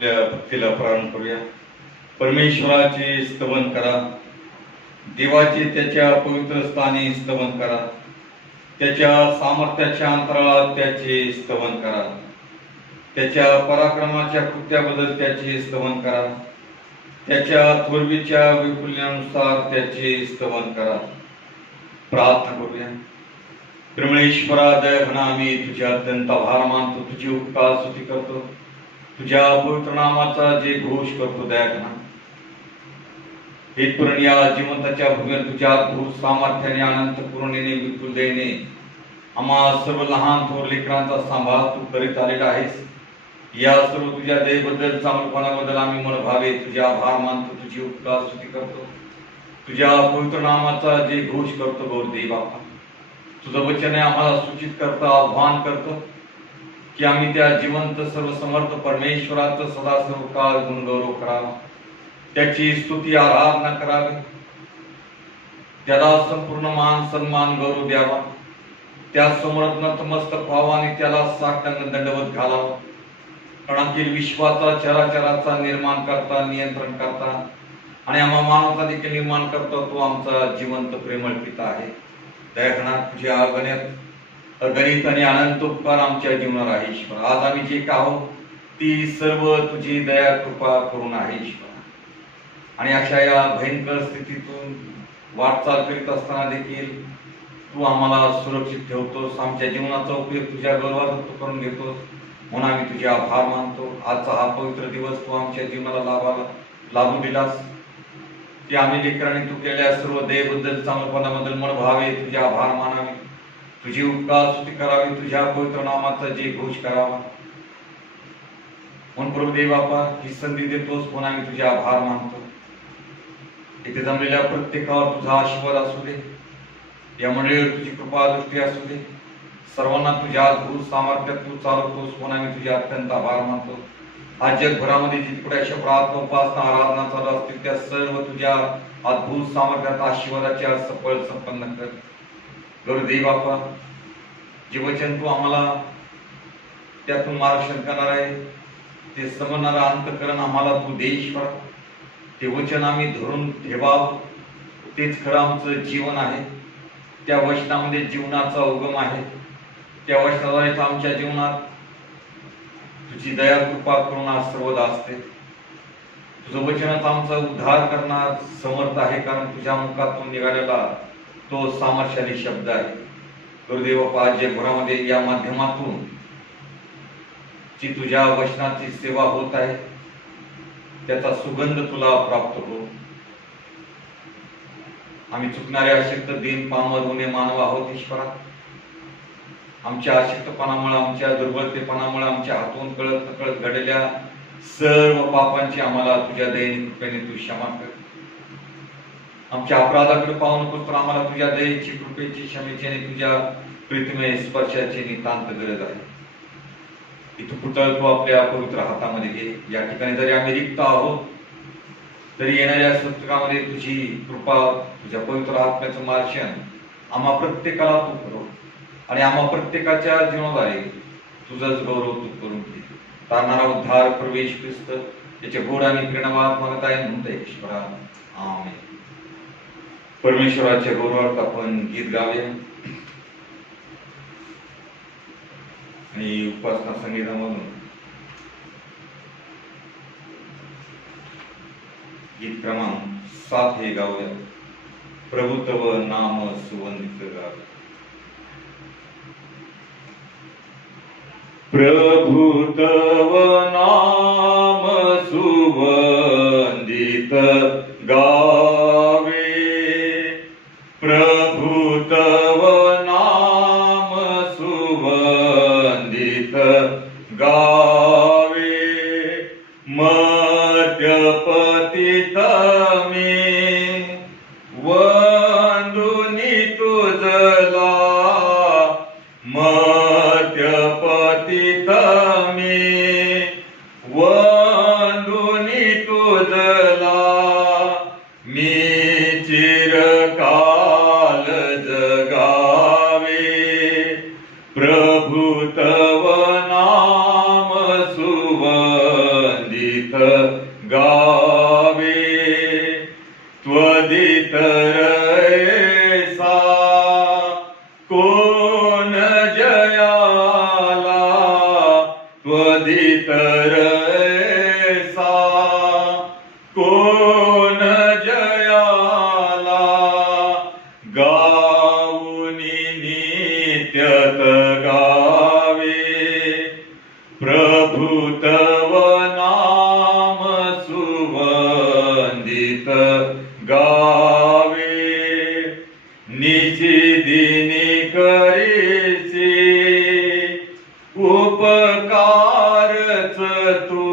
आपल्या भक्तीला प्रारंभ करूया. परमेश्वराचे स्तवन करा, देवाचे त्याच्या पवित्र स्थानी स्तवन करा, त्याच्या सामर्थ्याच्या अंतराळात त्याचे स्तवन करा, त्याच्या पराक्रमाच्या कृत्याबद्दल त्याचे स्तवन करा, त्याच्या थोरवीच्या विपुल्यानुसार त्याचे स्तवन करा. प्रार्थना करूया. प्रेमळेश्वरा दयाघना, आम्ही तुझ्या अत्यंत आभार मानतो, तुझी उपकार स्तुती करतो, तुझ्या पवित्र नामाचा जे घोष करतो. दयाघना हेतपूर्ण या जिवंताच्या भूमीवर तुझ्या अद्भुत सामर्थ्याने, अनंत करुणेने, विपुल दयेने आम्हा सर्व लहान थोर लेकरांचा सांभाळ तू करीत आलेला आहेस. या सर्व तुझ्या दयेबद्दल, चांगलपणाबद्दल आम्ही मनभावे तुझ्या आभार मानतो, तुझी उपकार स्तुती करतो, तुझ्या पवित्र नामाचा जे घोष करतो. गौरदेव बापा, तुझं वचन आहे आम्हाला सूचित करतं, आव्हान करतं की आम्ही त्या जिवंत सर्वसमर्थ परमेश्वराचं सदा सर्व काळ गुणगौरव करावा, त्याची स्तुती आराधना करावी, त्याला संपूर्ण मान सन्मान गौरव द्यावा, त्या समोर नतमस्तक व्हावा आणि त्याला साष्टांग दंडवत घालावा. अखिल विश्वाचा, चराचराचा निर्माण करता, नियंत्रण करता आणि आम्हा मानवाचा देखील निर्माण करतो तो आमचा जिवंत प्रेमळ पिता आहे. दयाघना, तुझ्या अगणित आणि अनंत उपकार आमच्या जीवनावर आहे ईश्वर. आज आम्ही जे का आहोत ती सर्व तुझी दया कृपा करून आहे ईश्वर. आणि अशा या भयंकर स्थितीतून वाटचाल करीत असताना देखील तू आम्हाला सुरक्षित ठेवतोस, आमच्या जीवनाचा उपयोग तुझ्या गौरवार्थ तू करून घेतोस, म्हणून आम्ही तुझे आभार मानतो. आजचा हा पवित्र दिवस तू आमच्या जीवनाला लाभू दिलास, की आम्ही लेकरांनी तू केलेल्या सर्व दयेबद्दल, चांगलपणाबद्दल मन भावे तुझे आभार मानावे, तुझी उपकार स्तुती करावी, तुझ्या पवित्र नामाचा जे घोष करावा. म्हणून प्रभुदेव बापा, ही संधी देतोस म्हणून आम्ही तुझे आभार मानतो. इथे जमलेल्या प्रत्येकावर तुझा आशीर्वाद असू दे, या मंडळीवर तुझी कृपा दृष्टी असू दे, सर्वांना तुझ्या अद्भुत सामर्थ्यात तू चालवतोस म्हणून आम्ही तुझे अत्यंत आभार मानतो. आज जगभरामध्ये जितकुठे अशा प्रार्थना, उपासना, आराधना चालू असतील त्या सर्व तुझ्या अद्भुत सामर्थ्यात आशीर्वादाच्या सफळ संपन्न कर. गुरुदेव बापा, जे वचन तू आम्हाला त्यातून मार्गदर्शन करणार आहे, ते समजणारा अंतःकरण आम्हाला तू दे ईश्वर. ते वचन आम्ही धरून ठेवावं, तेच खरं आमचं जीवन आहे. त्या वचनामध्ये जीवनाचा उगम आहे, त्या वचनाद्वारे आमच्या जीवनात तुझी दया कृपा करुणा सर्वदा असते. तुझं वचनच आमचा उद्धार करणार समर्थ आहे, कारण तुझ्या मुखातून निघालेला तो सामर्थ्यशाली शब्द आहे. गुरुदेव बापा, जगभरामध्ये या माध्यमातून जी तुझ्या वचनाची सेवा होत आहे त्याचा सुगंध तुला प्राप्त हो. आम्ही चुकणारे, अशक्त, दीन, पामर, उणे मानव आहोत ईश्वरा. आमच्या अशक्तपणामुळे, आमच्या दुर्बलतेपणामुळे, आमच्या हातून कळत नकळत घडलेल्या सर्व पापांची आम्हाला तुझ्या दयेने कृपेने तू क्षमा कर. आमच्या अपराधाकडे पाहू नकोस, तर आम्हाला तुझ्या दयेची, कृपेची, क्षमेची आणि तुझ्या प्रीतिमय स्पर्शाची नितांत गरज आहे. इथं पुतळ तू आपल्या पवित्र हातामध्ये घे. या ठिकाणी जरी आम्ही रिक्त आहोत तरी येणाऱ्या सत्रामध्ये तुझी कृपा, तुझ्या पवित्र आत्म्याचं मार्शन आम्हा प्रत्येकाला तू करो आणि आम्हा प्रत्येकाच्या जीवनाद्वारे तुझाच गौरव तू करून घे. तारणारा उद्धार प्रवेश ख्रिस्त याचे गोड आणि प्रेरणात्मक आहे म्हणते ईश्वरा. आमेन. परमेश्वराच्या गौरवार्थ आपण गीत गाऊया आणि उपासना संगीतामधून गीत क्रमांक 7 हे गाऊया. प्रभु तव नाम सुवंदित गावे. प्रभु तव नाम सुवंदित गावे, प्रभु तव नाम सुवंदित गावे. मर्त्य पतित मी वंदुनी तुझला, मर्त्य पतित मी वंदुनी तुझला. मी चिरकाल जगावे, प्रभु तव नाम सुवंदित त्वदित गावे त्वदित रैसा कोण जयाला त्वदित रैसा कोण जयाला गाऊनी नित्यत गावे प्रभु तव नाम सुवंदित गावे निशिदिनी करीसी उपकारच तू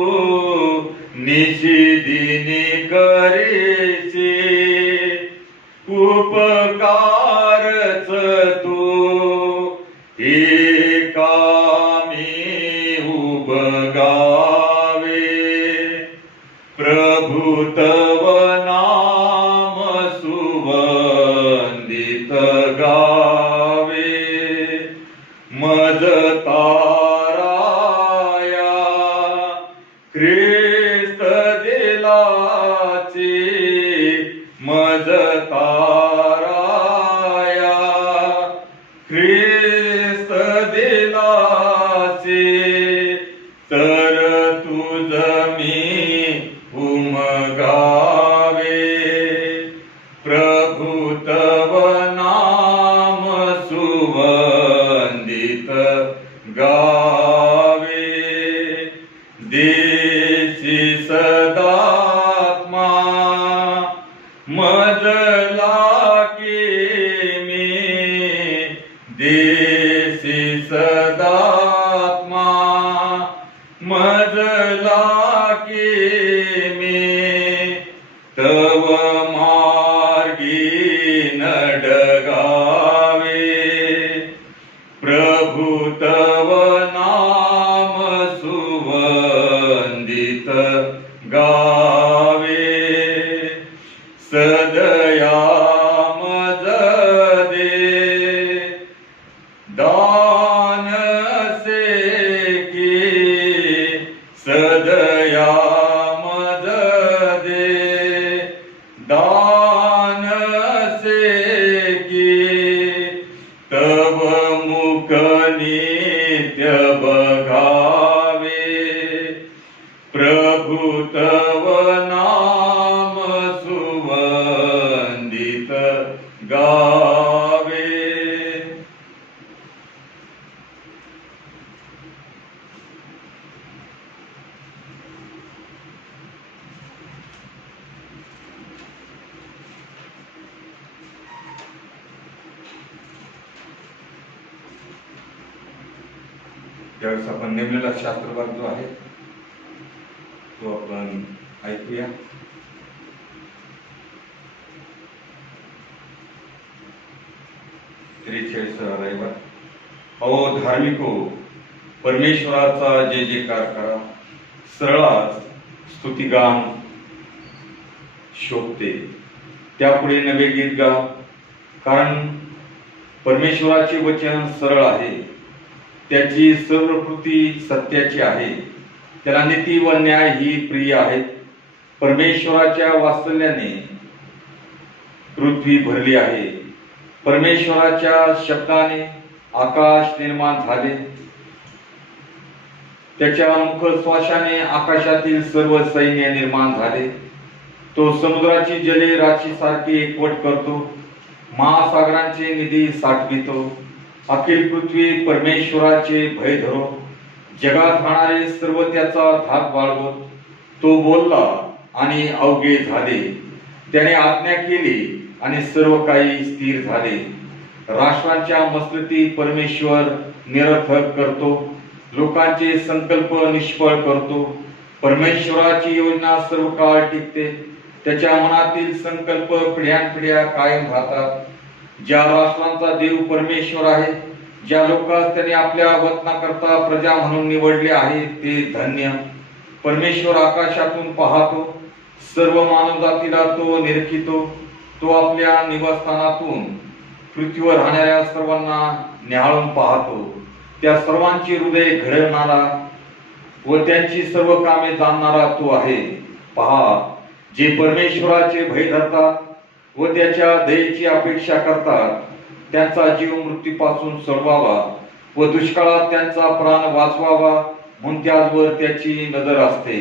निशिदिनी करीसी उपकारच तू एकामी उबगावे प्रभु तव नाम सुवंदित गावे मज ताराया ख्रिस्त दिलाची मज ताराया ख्रिस्त दिलाची तर तुझ मी उमगावे प्रभु तव नाम सुवंदित गावे देशी सदात्मा मजला की मी देशी सदात्मा मजला की मी तव मार्गी नडगावे प्रभु तव नाम सुवंदित गावे सदया मज दे दान से की सदया मज दे दान से की तव मुख नित्य बघावे प्रभु तव नाम सुवंदित गावे ज्यावेळेस आपण नेमलेला शास्त्रभाग जो आहे तो आपण ऐकूया. रविवार. अहो धार्मिको, परमेश्वराचा जे जयकार करा, सरळाच स्तुतिगान शोभते. त्यापुढे नवे गीत गा, कारण परमेश्वराचे वचन सरळ आहे, त्याची सर्व कृती सत्याची आहे, त्याला नीती व न्याय ही प्रिय आहेत. परमेश्वराच्या वात्सल्याने पृथ्वी भरली आहे, परमेश्वराच्या शब्दाने आकाश निर्माण झाले, त्याच्या मुखश्वासाने आकाशातील सर्व सैन्य निर्माण झाले. तो समुद्राची जले राशीसारखी एकवट करतो, महासागरांचे निधी साठवितो. अखिल पृथ्वी परमेश्वराचे भय धरो, जगात राहणारे सर्व त्याचा धाक बाळगोत. तो बोलला आणि अवघे झाले, त्याने आज्ञा केली आणि सर्व काही स्थिर झाले. राष्ट्रांच्या मसलती परमेश्वर निरर्थक करतो, लोकांचे संकल्प निष्फळ करतो. परमेश्वराची योजना सर्व काळ टिकते, त्याच्या मनातील संकल्प पिढ्यानपिढ्या कायम राहतात. ज्या राष्ट्रांचा देव परमेश्वर आहे, ज्या लोकांस त्याने आपल्या वतनाकरता प्रजा म्हणून निवडले आहे, ते धन्य. परमेश्वर आकाशातून पाहतो, सर्व मानवजातीला तो निरखितो. तो आपल्या निवासस्थानातून पृथ्वीवर राहणाऱ्या सर्वांना निहाळून पाहतो. त्या सर्वांची हृदय घडवणारा व त्यांची सर्व कामे जाणणारा तू आहे. पहा, जे परमेश्वराचे भय धरतात व त्याच्या दयेची अपेक्षा करतात त्यांचा जीव मृत्यूपासून सोडवावा व दुष्काळात त्यांचा प्राण वाचवावा म्हणून त्याचवर त्याची नजर असते.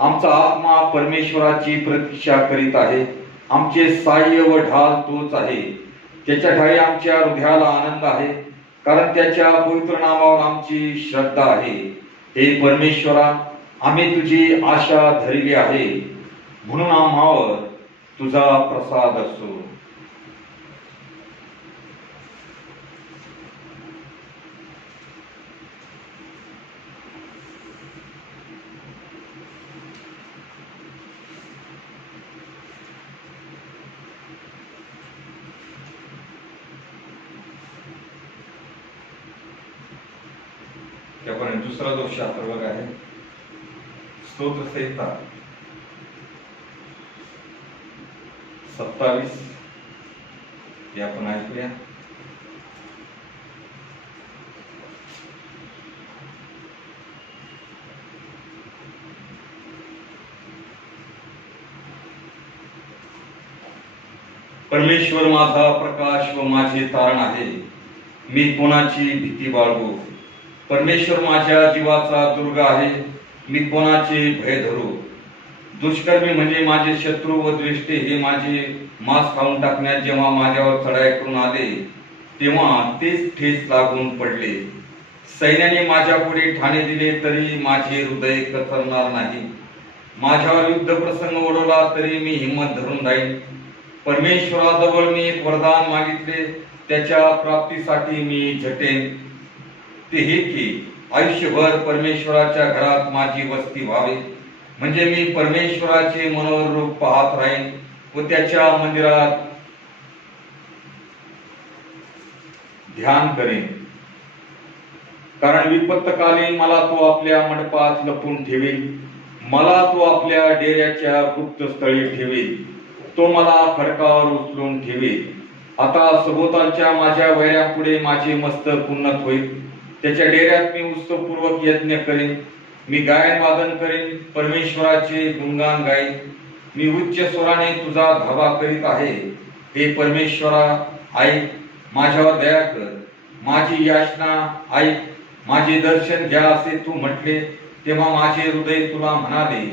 आमचा आत्मा परमेश्वराची प्रतीक्षा करीत आहे. आमचे साह्य व ढाल तोच आहे. त्याच्या ठाई आमच्या हृदयाला आनंद आहे, कारण त्याच्या पवित्र नामावर आमची श्रद्धा आहे. हे परमेश्वरा, आम्ही तुझी आशा धरली आहे, म्हणून आम्हावर तुझा प्रसाद असो. त्यापर्यंत दुसरा जो शास्त्रवर्ग आहे स्तोत्र संहिता 27 हे आपण ऐकूया. परमेश्वर माझा प्रकाश व माझे तारण आहे, मी कोणाची भीती बाळगू. परमेश्वर माझ्या जीवाचा दुर्ग आहे, मी कोणाचे भय धरू. दुष्कर्मी म्हणजे माझे शत्रू व द्वेष्टे हे माझे मांस खाऊन टाकण्यात जेव्हा माझ्यावर चढाई करून आले तेव्हा तेच ठेच लागून पडले. सैन्याने माझ्या पुढे ठाणे दिले तरी माझे हृदय कचरणार नाही. माझ्यावर युद्ध प्रसंग ओढवला तरी मी हिंमत धरून राहील. परमेश्वराजवळ मी एक वरदान मागितले, त्याच्या प्राप्तीसाठी मी झटेन. ते हे की आयुष्यभर परमेश्वराच्या घरात माझी वस्ती व्हावी, म्हणजे मी परमेश्वराचे मनोहर रूप पाहत राहीन व त्याच्या मंदिरात ध्यान करेन. कारण विपत्तकालीन मला तो आपल्या मंडपात लपून ठेवेल, मला तो आपल्या डेऱ्याच्या गुप्त स्थळी ठेवेल. तो मला खडकावर उचलून ठेवेल. आता सभोवतालच्या माझ्या वैऱ्यांपुढे माझे मस्तक उन्नत होईल. त्याच्या डेऱ्यात मी उत्सवपूर्वक यज्ञ करेन, मी गायन वादन करेन, परमेश्वराचे गुणगान गाईन. मी उच्च स्वराने तुझा धावा करीत आहे. हे परमेश्वरा, ऐक, माझ्यावर दया कर, माझी याचना ऐक, माझे दर्शन घ्या असे तू म्हटले तेव्हा माझे हृदय तुला म्हणाले.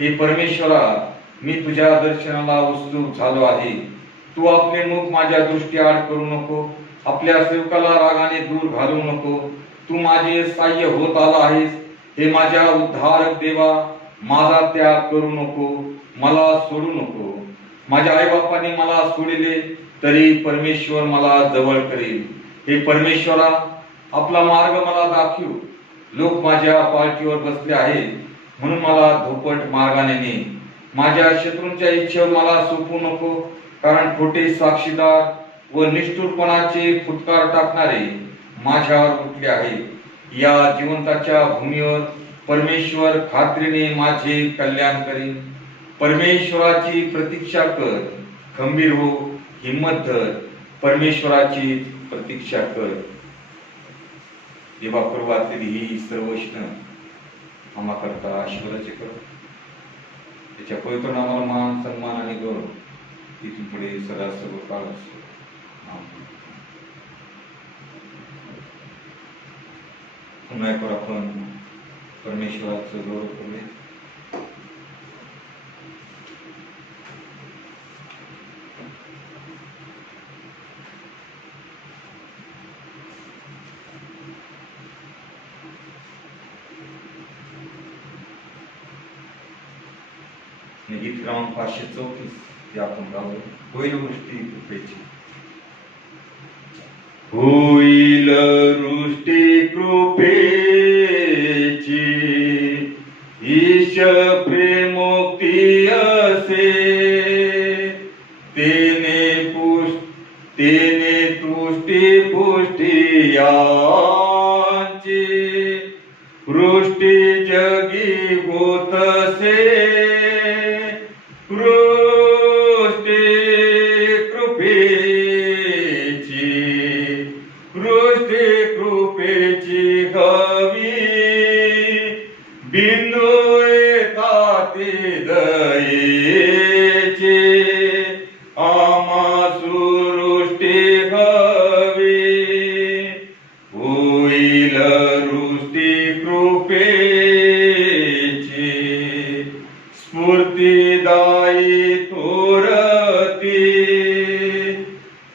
हे परमेश्वरा, मी तुझ्या दर्शनाला उत्सुक झालो आहे. तू आपले मुख माझ्या दृष्टी आड करू नको, आपल्या सेवकाला रागाने दूर घालू नको. तू माझे साह्य होत आला आहेस. हे माझ्या उद्धारक देवा, माझा त्याग करू नको, मला सोडू नको. माझ्या आईबापाने मला सोडिले तरी परमेश्वर मला जवळ करेल. हे परमेश्वरा, आपला मार्ग मला दाखव. लोक माझ्या पालखीवर बसले आहेत, म्हणून मला धोपट मार्गाने ने. माझ्या शत्रूंच्या इच्छेवर मला सोपू नको, कारण खोटे साक्षीदार व निष्ठुरपणाचे फुटकार टाकणारे माझ्यावर उठले आहे. या जिवंताच्या भूमीवर परमेश्वर खात्रीने माझे कल्याण करेल. परमेश्वराची प्रतीक्षा कर, खंबीर हो, हिम्मत धर, परमेश्वराची प्रतीक्षा कर. देवा वाचलेली ही सर्व वचनं आम्हा करता आशीर्वादाचे कर. त्याच्या पवित्र नामाला मान, सन्मान आणि गौरव इथून पुढे सदा सर्व काळ असो. पुन्हा एक आपण परमेश्वराचं गौरव करूया. गीत क्रमांक 534 ते आपण गावं. होईल वृष्टी कृपेची. होईल वृष्टी कृपेची, ईश प्रेमोक्ती असे. तेने तुष्टी पुष्टी यांची, वृष्टी जगी होतसे. ते दयेचे आम्हा सुरुष्टी हवी होईल रुष्टी कृपेची स्फूर्तिदायी थोरती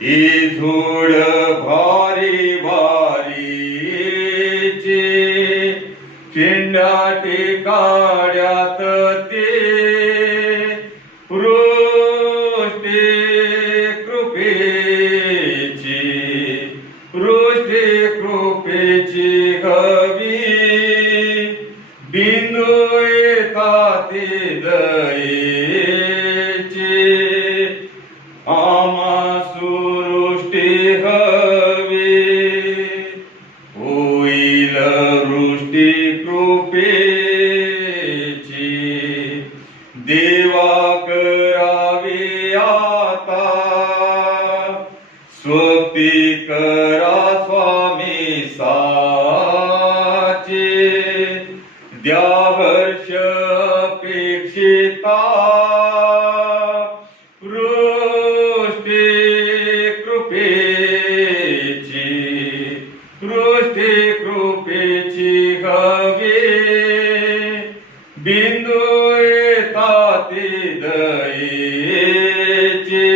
ही झोड भारी भारीचे चिंडा टेकाड्यात ते वृष्टी कृपेची कृपेची हवी बिंदू येतात दयेचे आम्हा सुरुष्टी हवी होईल वृष्टी कृपेची देवा करावे आता स्वप्ती करा स्वामी साचे द्या वर्ष अपेक्षिता वृष्टी कृपेची हवी बिंदू येतात दयेचे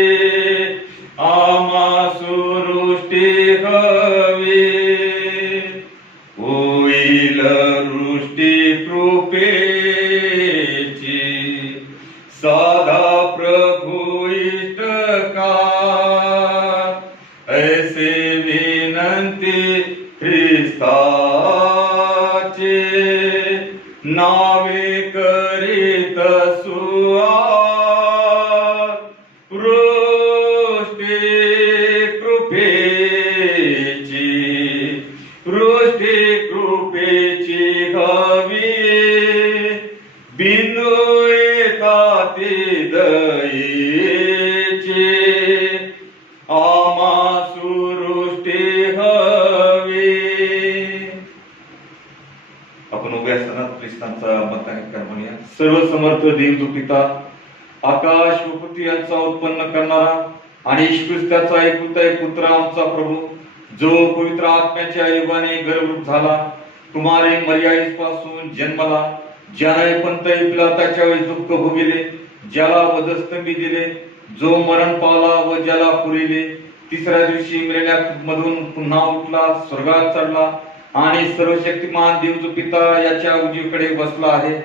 आम्हा सुरुष्टी हवी होईल वृष्टी कृपेची साधा प्रभु इष्ट का ऐसे विनंती ख्रिस्ताचे नावे करीत सुआ वृष्टी कृपेची हवी बिंदू येतात दयेचे आम्हा सुरुष्टी हवी. आपण उभ्या असताना ख्रिस्तांचा मतंग म्हणूया. सर्व समर्थ देव जो पिता आकाश व पृथ्वी यांचा उत्पन्न करणारा आणि ख्रिस्ताचा एकुलता एक पुत्र आमचा प्रभू जो पवित्र आत्म्याच्या योगाने गर्भरूप झाला कुमारी मरियाईस पासून जन्मला ज्याने पंत पिलाताच्या वेळेस दुःख भोगिले ज्याला वधस्तंभी दिले जो मरण पावला व ज्याला पुरिले तिसऱ्या दिवशी मृत्यूमधून पुन्हा उठला स्वर्गात चढला आणि सर्वशक्तिमान देव जो पिता याच्या उजवीकडे बसला आहे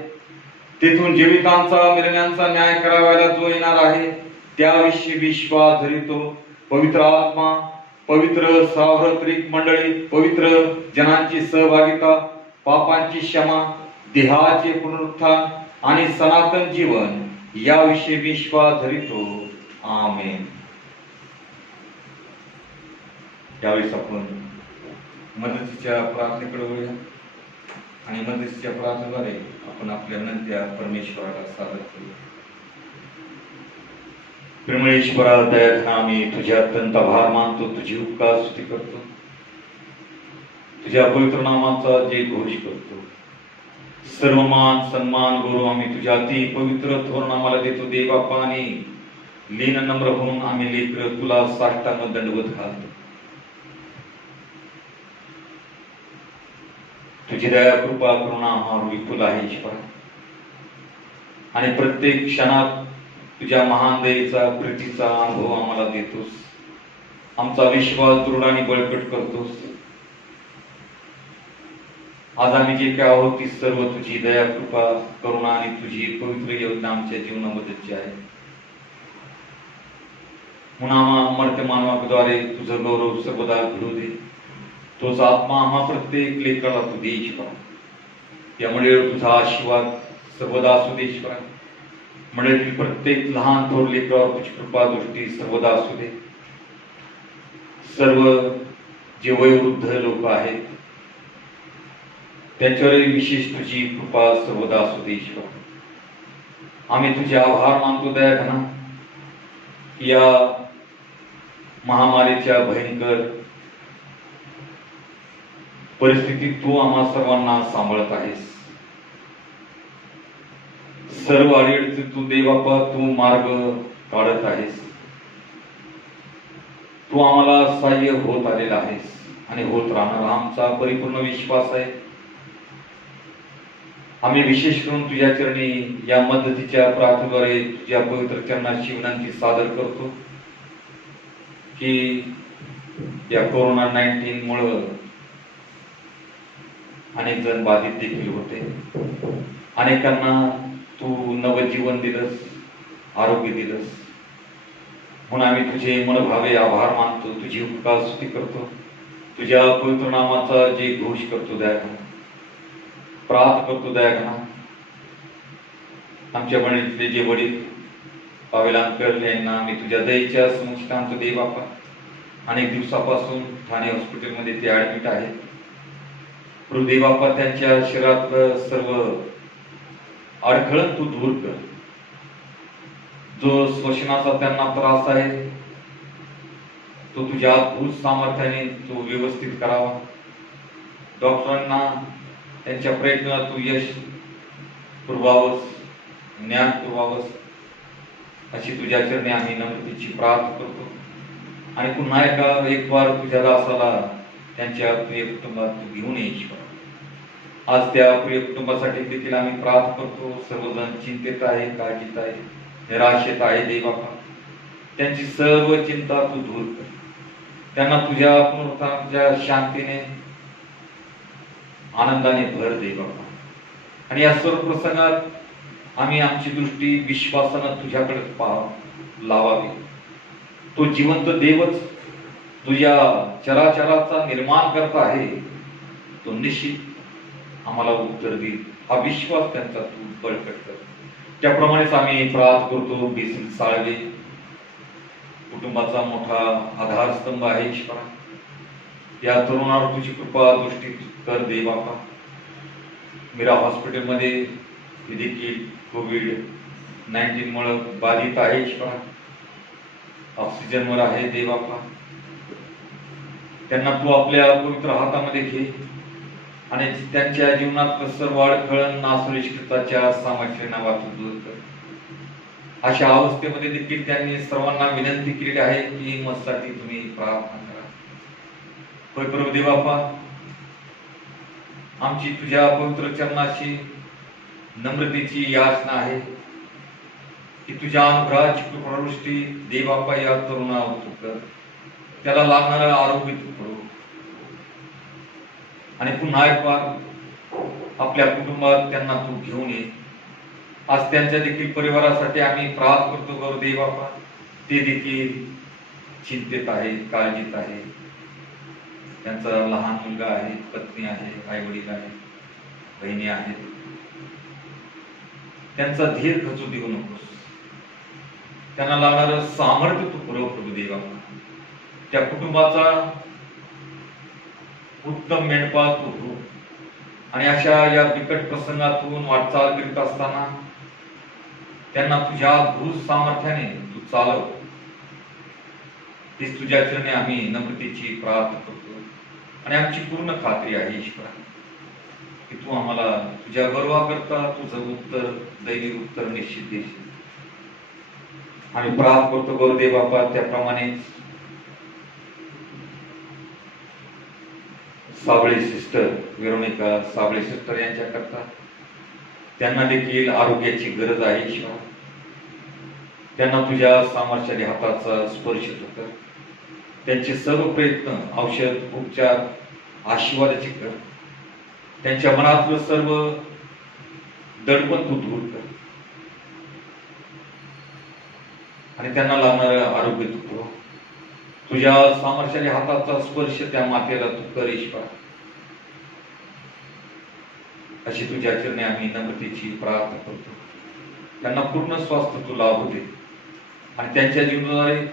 तेथून जीवितांचा मरणांचा न्याय करायला जो येणार आहे त्याविषयी विश्वास धरितो. पवित्र आत्मा पवित्र सार्वत्रिक मंडळी पवित्र जनांची सहभागिता पापांची क्षमा देहाचे पुनरुत्थान आणि सनातन जीवन याविषयी विश्वास धरितो. आमेन. त्यावेळेस आपण मदतीच्या प्रार्थनेकडे वळूया आणि मदतीच्या प्रार्थनेद्वारे आपण आपल्या विनंत्या परमेश्वराला सादर करूया. प्रेमळेश्वरा दयाघन आम्ही तुझ्या अत्यंत आभार मानतो तुझी उपकार स्तुती करतो तुझ्या पवित्र नामाचा जे घोष करतो. सर्व मान सन्मान गौरव आम्ही तुझ्या अति पवित्र थोर नामाला देतो. देवबापा आणि लीन नम्र होऊन आम्ही लेकर तुला साष्टांग दंडवत घालतो. तुझी दया कृपा करुणा हा विपुल आहे ईश्वर आणि प्रत्येक क्षणात तुझ्या महान दयेचा प्रीतीचा अनुभव आम्हाला देतोस. आमचा विश्वास दृढ आणि बळकट करतोस. आज आम्ही जे काय आहोत ती सर्व तुझी दया कृपा करुणा आणि तुझी पवित्र योजना आमच्या जीवनामध्येची आहे. म्हणून आम्हा मर्त्य मानवाद्वारे तुझं गौरव सर्वदा घडू दे. तोच आत्मा आम्हा प्रत्येक लेकराला तू दे ईश्वर. त्यामुळे तुझा आशीर्वाद सर्वदा असू दे ईश्वर. मंडळीतील प्रत्येक लहान थोर लेकरावर तुझी कृपा दृष्टी सर्वदा असू दे. सर्व जे वयोवृद्ध लोक आहेत त्यांच्यावर विशेष तुझी कृपा सर्वदा असू दे ईश्वर. आम्ही तुझे आभार मानतो दयाघना. या महामारीच्या भयंकर परिस्थितीत तू आम्हा सर्वांना सांभाळत आहेस. सर्व अडीअडचणी तू देवापा तू मार्ग काढत आहेस. तू आम्हाला सहाय्य होत आलेला आहेस आणि होत राहणार आमचा परिपूर्ण विश्वास आहे. आम्ही विशेष करून तुझ्या चरणी या मदतीच्या प्रार्थनेद्वारे तुझ्या पवित्र चरणाची विनंती सादर करतो की या कोरोना-19 मुळे अनेक जण बाधित देखील होते. अनेकांना तू नवजीवन दिलंस, आरोग्य दिलंस, म्हणून आम्ही तुझे मनभावे आभार मानतो, तुझी उपकार स्तुती करतो, तुझ्या पवित्र नामाचा जे घोष करतो दयाघना, प्रार्थ करतो दयाघना. आमच्या बहिणीतले जे वडील पावेल अंकल यांना आम्ही तुझ्या दयेच्या समक्षात आणतो देव बापा. अनेक दिवसापासून ठाणे हॉस्पिटलमध्ये ते ऍडमिट आहेत. प्रभू देव बापा त्यांच्या शरीरातलं सर्व अडखळण तू दूर कर. जो श्वसनाचा त्यांना त्रास आहे तो तुझ्या अद्भुत सामर्थ्याने तो व्यवस्थित करावा. डॉक्टरांना त्यांच्या प्रयत्नात तू यश पुरवावस, ज्ञान पुरवावस अशी तुझ्या चरणी आम्ही नम्रतेची प्रार्थना करतो. आणि पुन्हा एक बार तुझ्या दासाला त्यांच्या प्रिय कुटुंबात तू घेऊन येशील. आज त्या प्रिय कुटुंबासाठी देखील आम्ही प्रार्थना करतो. सर्वजण चिंतेत आहे, काळजीत आहे, निराशेत आहे देवापा. त्यांची सर्व चिंता तू दूर कर. त्यांना तुझ्या पुनरुत्थानाच्या शांतीने आनंदाने भर दे बाबा. आणि या सर्व प्रसंगात आम्ही आमची दृष्टी विश्वासानं तुझ्याकडे लावावी. तो जिवंत देवच तुझ्या चराचराचा निर्माण करता आहे, तो निश्चित आम्हाला उत्तर देईल हा विश्वास त्यांचा तू बळकट कर. त्याप्रमाणेच आम्ही प्रार्थना करतो. बिसिल साळवे कुटुंबाचा मोठा आधारस्तंभ आहे ईश्वरा. या तरुणावर तुझी कृपा दृष्टी कर दे बापा. मीरा हॉस्पिटलमध्ये देखील कोविड-19 मुळे बाधित आहे ईश्वरा. ऑक्सिजनवर आहे देवापा. त्यांना तू आपल्या पवित्र हातामध्ये घे आणि त्यांच्या जीवनात सर्व अडखळण नासुरक्षितताच्या सामर्थ्याने वाचून दूर कर. अशा अवस्थेमध्ये देखील त्यांनी सर्वांना विनंती केली आहे की मसाठी तुम्ही प्रार्थना करा. होय प्रभू देवापा, आमची तुझ्या पवित्र चरणाशी नम्रतेची याचना आहे की तुझ्या अनुग्रहाची कृपादृष्टी देवापा या तरुणावर तू कर. त्याला लागणारं आरोग्य तू करू. आणि पुन्हा एक बार आपल्या कुटुंबात त्यांना तू घेऊन ये. आज त्यांच्या देखील परिवारासाठी आम्ही प्रार्थना करतो गौर देवापा. ते देखील चिंतेत आहे, काळजीत आहे. त्यांचा लहान मुलगा आहे, पत्नी आहे, आई वडील आहे, बहिणी आहेत. त्यांचा धीर खचू देऊ नकोस. त्यांना लागणारं सामर्थ्य तू पुरव प्रभू देवापा. त्या कुटुंबाचा उत्तम मेंढपाळ तू हो. आणि अशा या बिकट प्रसंगातून वाटचाल करीत असताना त्यांना तुझ्या अद्भुत सामर्थ्याने तू चालव. तीच तुझ्या चरणी आम्ही नम्रतेची प्रार्थना करतो. आणि आमची पूर्ण खात्री आहे ईश्वरा की तू आम्हाला तुझ्या गर्वाकरता तुझं उत्तर, दैनिक उत्तर निश्चित देशील. आम्ही प्रार्थना करतो गौरदेव बापा. त्याप्रमाणेच Sable sister, Veronica Sable sister यांच्याकरता त्यांना देखील आरोग्याची गरज आहे ईश्वरा. त्यांना तुझ्या सामर्थ्याने हाताचा स्पर्श कर. त्यांचे सर्व प्रयत्न, औषध, उपचार, आशीर्वादाची कर. त्यांच्या मनातलं सर्व दडपण तू दूर कर. आणि त्यांना लागणारं आरोग्य तू पुरव. तुझ्या सामर्थ्याने हाताचा स्पर्श त्या मातेला तू कर ईश्वरा. अशी तुझ्या चरणी आम्ही नम्रतेची प्रार्थना करतो. त्यांना पूर्ण स्वास्थ्य तू लाभू दे आणि त्यांच्या जीवनाद्वारे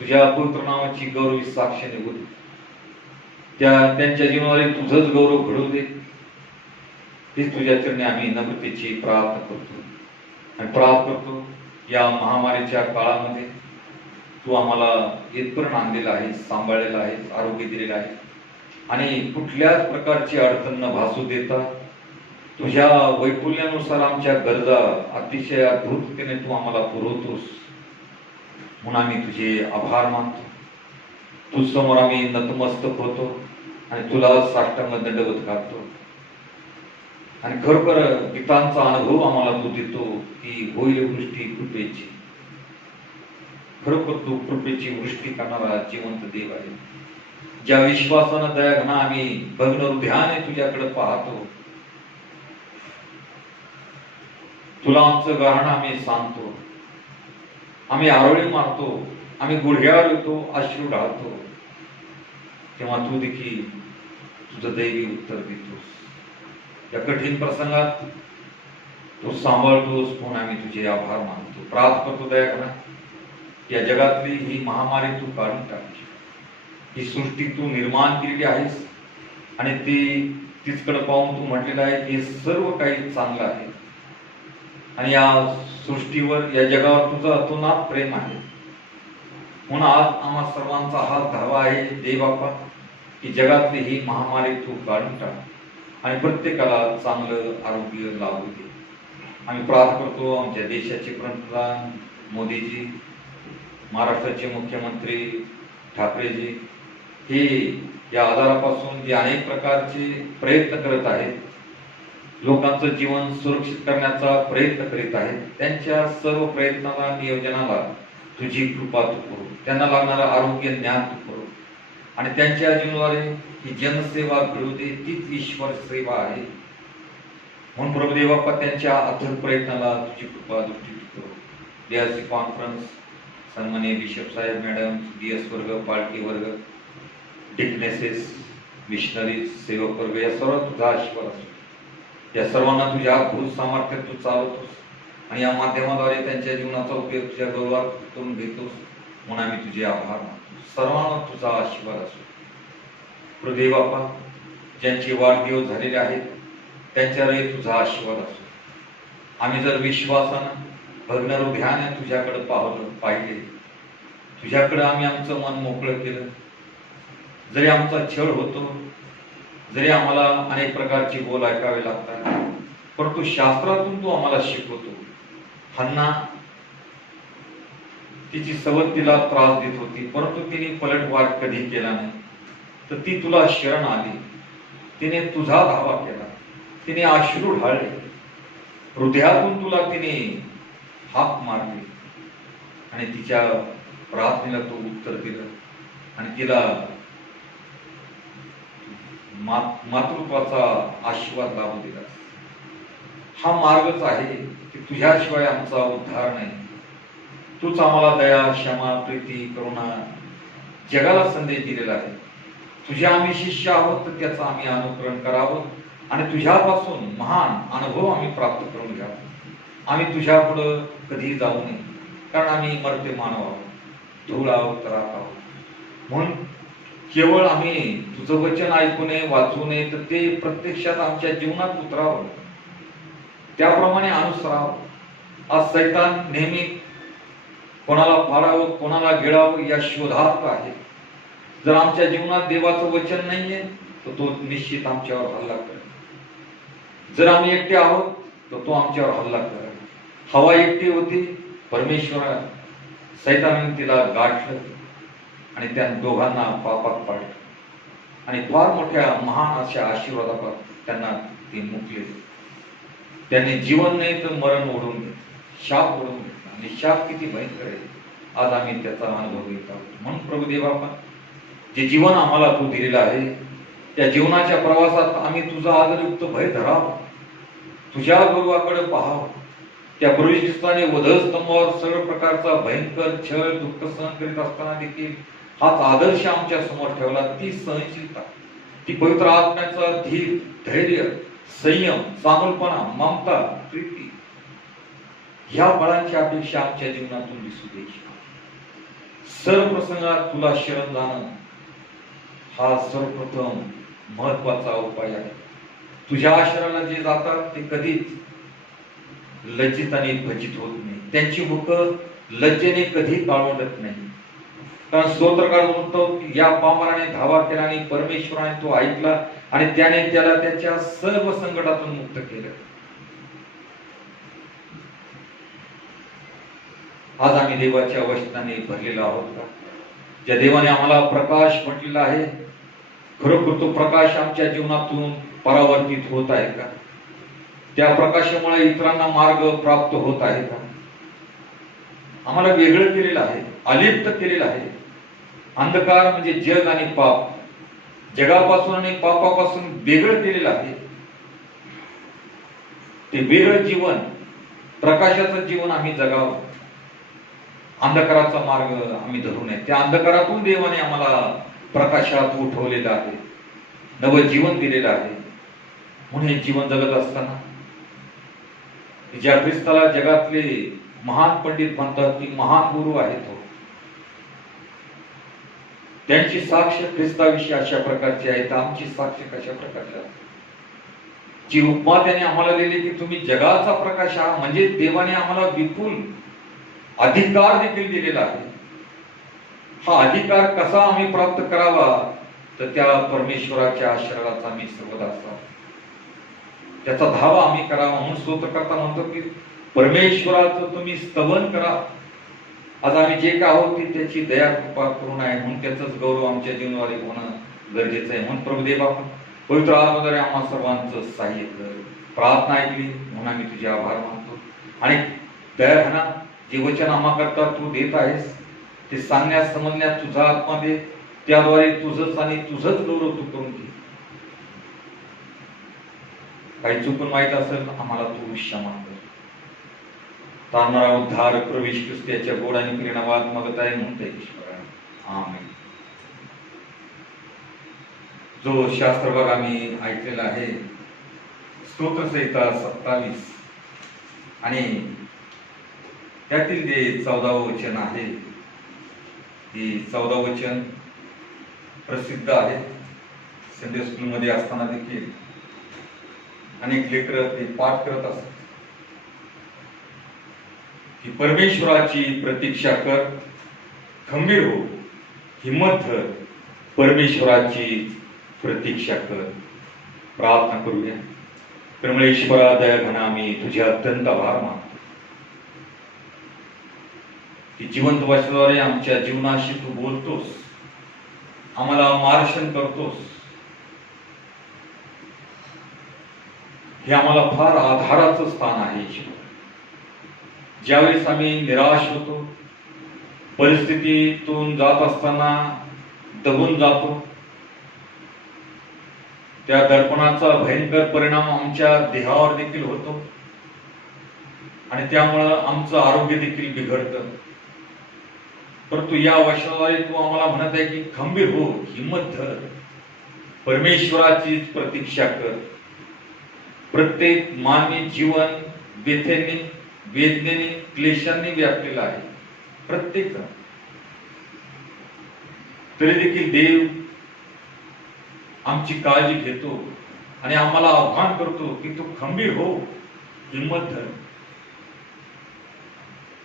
तुझ्या पवित्र नावाची गौरवी साक्ष निघू दे. त्यांच्या जीवनाद्वारे तुझंच गौरव घडवू दे. हीच तुझ्या चरणी आम्ही नम्रतेची प्रार्थना करतो आणि प्रार्थना करतो. या महामारीच्या काळामध्ये तू आम्हाला इथपर्यंत आणलेला आहेस, सांभाळलेला आहेस, आरोग्य दिलेलं आहे आणि कुठल्याच प्रकारची अडचण न भासू देता तुझ्या वैफल्यानुसार आमच्या गरजा अतिशय अद्भुततेने तू आम्हाला पुरवतोस, म्हणून आम्ही तुझे आभार मानतो. तू समोर आम्ही नतमस्तक होतो आणि तुला साष्टांग दंडवत घालतो. आणि खरोखर पितांचा अनुभव आम्हाला तू देतो की होईल वृष्टी कृपेची. खरोखर तू कृपेची वृष्टी करणारा जिवंत देव आहे. ज्या विश्वासानं दयाघना आम्ही भग्न हृदयाने तुझ्याकडे पाहतो, तुला आमचं गाणं आम्ही सांगतो, आम्ही आरोळी मारतो, आम्ही गुडघ्यावर येतो, अश्रू ढाळतो, तेव्हा तू देखील तुझं दैवी उत्तर देतोस. या कठीण प्रसंगात तू सांभाळतोस, म्हणून आम्ही तुझे आभार मानतो. प्रार्थना करतो दयाघना, या जगातली ही महामारी तू काढून टाक. ही सृष्टी तू निर्माण केलेली आहेस आणि तीचकडे पाहून तू म्हटलेलं आहे की सर्व काही चांगलं आहे आणि या सृष्टीवर, या जगावर तुझं अतोनात प्रेम आहे. म्हणून आज आम्हा सर्वांचा हा धावा आहे देवबापा की जगातली ही महामारी तू काढून टाक आणि प्रत्येकाला चांगलं आरोग्य लाभू दे. आम्ही प्रार्थना करतो आमच्या देशाचे पंतप्रधान मोदीजी, महाराष्ट्राचे मुख्यमंत्री ठाकरेजी, हे या आजारापासून जे अनेक प्रकारचे प्रयत्न करत आहेत, लोकांचं जीवन सुरक्षित करण्याचा प्रयत्न करीत आहेत, त्यांच्या सर्व प्रयत्नाला, नियोजनाला तुझी कृपा तू करू. त्यांना लागणारं आरोग्य ज्ञान तू करू आणि त्यांच्या जीवनाद्वारे ही जनसेवा घडू दे. तीच ईश्वर सेवा आहे. म्हणून प्रभुदेव बाप्पा त्यांच्या अथक प्रयत्नाला तुझी कृपा दृष्टी करू. DRC कॉन्फरन्स, सन्माननीय बिशप साहेब, मॅडम, DS वर्ग, पालखी वर्ग, डिकनेसेस, मिशनरी, सेवक वर्ग, या सर्व तुझा आशीर्वाद असो. या सर्वांना तुझ्या भूत सामर्थ्यात तू चालवतोस आणि या माध्यमाद्वारे त्यांच्या जीवनाचा उपयोग तुझ्या गौरवात करून घेतोस, म्हणून आम्ही तुझे आभार मानतो. सर्वांना तुझा आशीर्वाद असो. प्रभुदेव बाप्पा, ज्यांचे वाढदिवस झालेले आहेत त्यांच्यावरही तुझा आशीर्वाद असो. आम्ही जर विश्वासानं भग्न हृदयाने तुझ्याकडे पाहिले, तुझ्याकडे आम्ही आमचं मन मोकळं केलं, जरी आमचा छळ होतो, जरी आम्हाला अनेक प्रकारची बोल ऐकावे लागतात, परंतु शास्त्रातून तू आम्हाला शिकवतो. हन्ना तिची सवत तिला त्रास देत होती, परंतु तिने पलटवार कधी केला नाही. तर ती तुला शरण आली, तिने तुझा धावा केला, तिने अश्रू ढाळले, हृदयातून तुला तिने हाक मारली आणि तिच्या प्रार्थनेला तू उत्तर दिलं आणि तिला मातृत्वाचा आशीर्वाद लाभू दिला. हा मार्गच आहे की तुझ्याशिवाय आमचा उद्धार नाही. तूच आम्हाला दया, क्षमा, प्रीती, करुणा जगाला संदेश दिलेला आहे. तुझे आम्ही शिष्य आहोत, तर त्याचं आम्ही अनुकरण करावं आणि तुझ्यापासून महान अनुभव आम्ही प्राप्त करून घ्यावा. आम्ही तुझ्या पुढं कधी जाऊ नये, कारण आम्ही मरते मानव आहोत, धूळ आहोत, राख आहोत. म्हणून केवळ आम्ही तुझं वचन ऐकू नये, वाचू नये, तर ते प्रत्यक्षात आमच्या जीवनात उतरावं, त्याप्रमाणे अनुसरावं. आज सैतान नेहमी कोणाला फाडावं, कोणाला गिळावं या शोधात आहे. जर आमच्या जीवनात देवाचं वचन नाहीये तर तो निश्चित आमच्यावर हल्ला करेल. जर आम्ही एकटे आहोत तर तो आमच्यावर हल्ला करेल. हवा एकटी होती, परमेश्वर सैतानाने तिला गाठलं आणि त्या दोघांना पापात पाडलं आणि फार मोठ्या महान अशा आशीर्वादात त्यांना ते मुकले. त्यांनी जीवन नाही तर मरण ओढून घेतलं, शाप ओढून घेतला आणि शाप किती भयंकर आहे आज आम्ही त्याचा अनुभव घेत आहोत. म्हणून प्रभुदेव बाप्पा, जे जीवन आम्हाला तू दिलेलं आहे त्या जीवनाच्या प्रवासात आम्ही तुझा आदरयुक्त भय धरावं, तुझ्या गुरुवाकडे पाहावं. त्या प्रविष्टस्थानी वधस्तंभावर सर्व प्रकारचा भयंकर छळ दुःख सहन करीत असताना देखील हाच आदर्श आमच्या समोर ठेवला. ती सहनशीलता, ती पवित्र आत्म्याचा धीर, धैर्य, संयम, चांगुलपणा, ममता, प्रीती, ह्या बळांची अपेक्षा आमच्या जीवनातून दिसू द्यायची. सर्व प्रसंगात तुला शरण जाणं हा सर्वप्रथम महत्वाचा उपाय आहे. तुझ्या आश्रयाला जे जातात ते कधीच लज्जित आणि भजित होत नाही. त्यांची मुख लज्जेने कधी काळवंडत नाही. कारण स्तोत्रकार म्हणतो की या पामराने धावा केला आणि परमेश्वराने तो ऐकला आणि त्याने त्याला त्याच्या सर्व संकटातून मुक्त केलं. आज आम्ही देवाच्या वचनाने भरलेलो आहोत का? ज्या देवाने आम्हाला प्रकाश म्हटलेला आहे, खरोखर तो प्रकाश आमच्या जीवनातून परावर्तित होत आहे का? त्या प्रकाशामुळे इतरांना मार्ग प्राप्त होत आहे का? आम्हाला वेगळं केलेलं आहे, अलिप्त केलेलं आहे. अंधकार म्हणजे जग आणि पाप, जगापासून आणि पापापासून वेगळं केलेलं आहे. ते वेगळं जीवन, प्रकाशाचं जीवन आम्ही जगावं. अंधकाराचा मार्ग आम्ही धरू नये. त्या अंधकारातून देवाने आम्हाला प्रकाशात उठवलेलं आहे, नवं जीवन दिलेलं आहे. म्हणून हे जीवन जगत असताना ज्या ख्रिस्ताला जगातले महान पंडित म्हणतात की महान गुरु आहे तो, त्यांची साक्ष ख्रिस्ताविषयी अशा प्रकारची आहे, तर आमची साक्ष कशा प्रकारची आहे? जी उपमा त्याने आम्हाला दिली की तुम्ही जगाचा प्रकाश आहात, म्हणजे देवाने आम्हाला विपुल अधिकार देखील दिलेला आहे. हा अधिकार कसा आम्ही प्राप्त करावा, तर त्या परमेश्वराच्या आशीर्वादाचा आम्ही सर्वदा असावा, त्याचा धावा आम्ही करावा. म्हणून स्तोत्रकर्ता म्हणतो की परमेश्वराचं तुम्ही स्तवन करा. आज आम्ही जे काय आहोत ते त्याची दया कृपा करून आहे, म्हणून त्याचंच गौरव आमच्या जीवनाद्वारे होणं गरजेचं आहे. म्हणून प्रभुदेवा पवित्र आत्म्याद्वारे आम्हा सर्वांचं सहाय्य कर. प्रार्थना ऐकली म्हणून आम्ही तुझे आभार मानतो. आणि दयाघना जे वचन आम्हा करता तू देत आहेस, ते सांगण्यास समजण्यास तुझा आत्मा दे. त्याद्वारे तुझंच आणि तुझंच गौरव तू करून घे. काही चुकून माहित असेल आम्हाला तू क्षमा कर. तारणारा उद्धार प्रवेश ख्रिस्त याच्या गोड आणि प्रेरणावाद मागत आहे म्हणते ईश्वरा. आमेन. जो शास्त्र भाग आम्ही ऐकलेला आहे, स्तोत्रसंहिता 27 आणि त्यातील जे 14वं वचन आहे, हे 14 वचन प्रसिद्ध आहे. संडे स्कूलमध्ये असताना देखील अनेक लेकरं ते पाठ करत असतात की परमेश्वराची प्रतीक्षा कर, खंबीर हो, हिम्मत धर, परमेश्वराची प्रतीक्षा कर. प्रार्थना करूया. प्रेमळेश्वरा दयाघना आम्ही तुझे अत्यंत आभार मानतो की जिवंत वचनाद्वारे आमच्या जीवनाशी तू बोलतोस, आम्हाला मार्गदर्शन करतोस. हे आम्हाला फार आधाराचं स्थान आहे ईश्वर. ज्यावेळेस आम्ही निराश होतो, परिस्थितीतून जात असताना दबून जातो, त्या दर्पणाचा भयंकर परिणाम आमच्या देहावर देखील होतो आणि त्यामुळं आमचं आरोग्य देखील बिघडतं. परंतु या वचनाद्वारे तू आम्हाला म्हणत आहे की खंबीर हो, हिम्मत धर, परमेश्वराचीच प्रतीक्षा कर. प्रत्येक मानवी जीवन व्यथेने, वेदनेने, क्लेशांनी व्यापलेला आहे, प्रत्येक जण. तरी देखील देव आमची काळजी घेतो आणि आम्हाला आव्हान करतो की तू खंबीर हो, हिम्मत धर.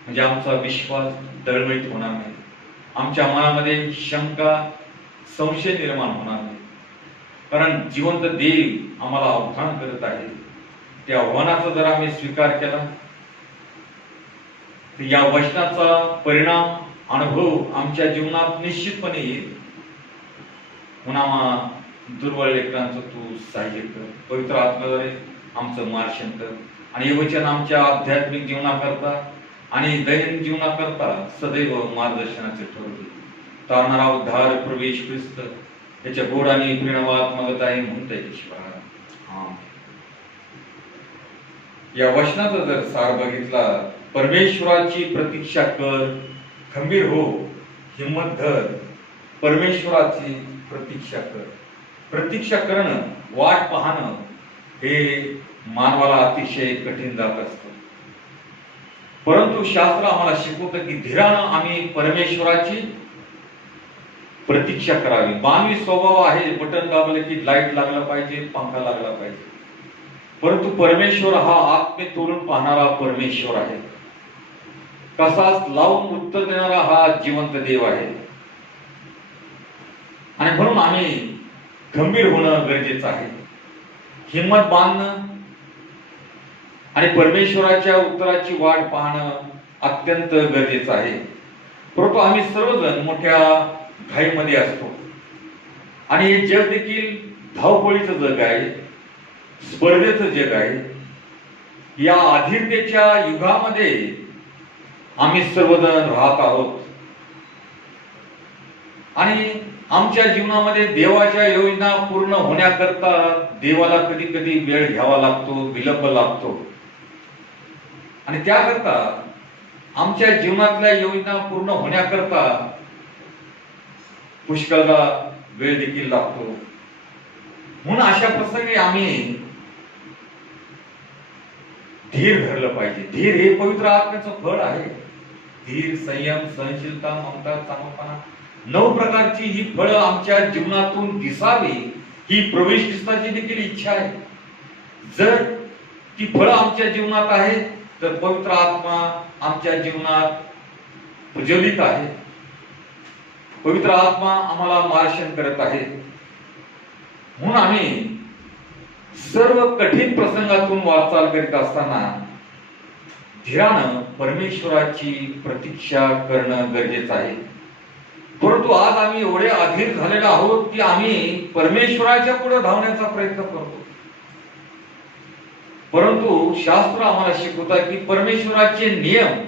म्हणजे आमचा विश्वास डळमळीत होणार नाही, आमच्या मनामध्ये शंका, संशय निर्माण होणार नाही. कारण जिवंत देव आम्हाला आव्हान करत आहे. त्या आव्हानाचा जर आम्ही स्वीकार केला तर या वचनाचा परिणाम, अनुभव आमच्या जीवनात निश्चितपणे येईल. म्हणून दुर्बळ लेकरांचं तू सहाय्य कर. पवित्र आत्म्याद्वारे आमचं मार्गदर्शन कर आणि हे वचन आमच्या आध्यात्मिक जीवनाकरता आणि दैनंदिन जीवनाकरता सदैव मार्गदर्शनाचे ठरू दे. तारणारा उद्धार प्रवेश ख्रिस्त याच्या गोड आणि प्रेरणावाद मागत आहे म्हणते ईश्वरा. या वचनाचा जर सार बघितला, परमेश्वराची प्रतीक्षा कर, खंबीर हो, हिम्मत धर, परमेश्वराची प्रतीक्षा कर. प्रतीक्षा करणं, वाट पाहणं हे मानवाला अतिशय कठीण जात असतं. परंतु शास्त्र आम्हाला शिकवतं की धीरानं आम्ही परमेश्वराची प्रतीक्षा करावी. मानवी स्वभाव आहे, बटन दाबले की लाईट लागला पाहिजे, पंखा लागला पाहिजे. परंतु परमेश्वर हा आत्मे तोडून पाहणारा परमेश्वर आहे. कसाच लावून उत्तर देणारा हा जिवंत देव आहे. आणि म्हणून आम्ही गंभीर होणं गरजेचं आहे. हिंमत बांधणं आणि परमेश्वराच्या उत्तराची वाट पाहणं अत्यंत गरजेचं आहे. परंतु आम्ही सर्वजण मोठ्या घाईमध्ये असतो आणि हे जग देखील धावपळीचं जग आहे, स्पर्धेचं जग आहे. या अधीरतेच्या युगामध्ये आम्ही सर्वजण राहत आहोत आणि आमच्या जीवनामध्ये देवाच्या योजना पूर्ण होण्याकरता देवाला कधी कधी वेळ घ्यावा लागतो, विलंब लागतो. आणि त्याकरता आमच्या जीवनातल्या योजना पूर्ण होण्याकरता पुष्कळदा वेळ देखील लागतो. म्हणून अशा प्रसंगी आम्ही धीर धरलं पाहिजे. धीर हे पवित्र आत्म्याचं फळ आहे. धीर, संयम, सहनशीलता, ममता, चांगुलपणा, 9 प्रकारची ही फळं आमच्या जीवनातून दिसावी ही प्रभू ख्रिस्ताची देखील इच्छा आहे. जर ती फळं आमच्या जीवनात आहे तर पवित्र आत्मा आमच्या जीवनात प्रज्वलित आहे. पवित्र आत्मा आम्हाला मार्गदर्शन करत आहे. म्हणून आम्ही सर्व कठीण प्रसंगातून वाटचाल करीत असताना धीरानं परमेश्वराची प्रतीक्षा करणं गरजेचं आहे. परंतु आज आम्ही एवढे अधीर झालेलो आहोत की आम्ही परमेश्वराच्या पुढे धावण्याचा प्रयत्न करतो. परंतु शास्त्र आम्हाला शिकवतात की परमेश्वराचे नियम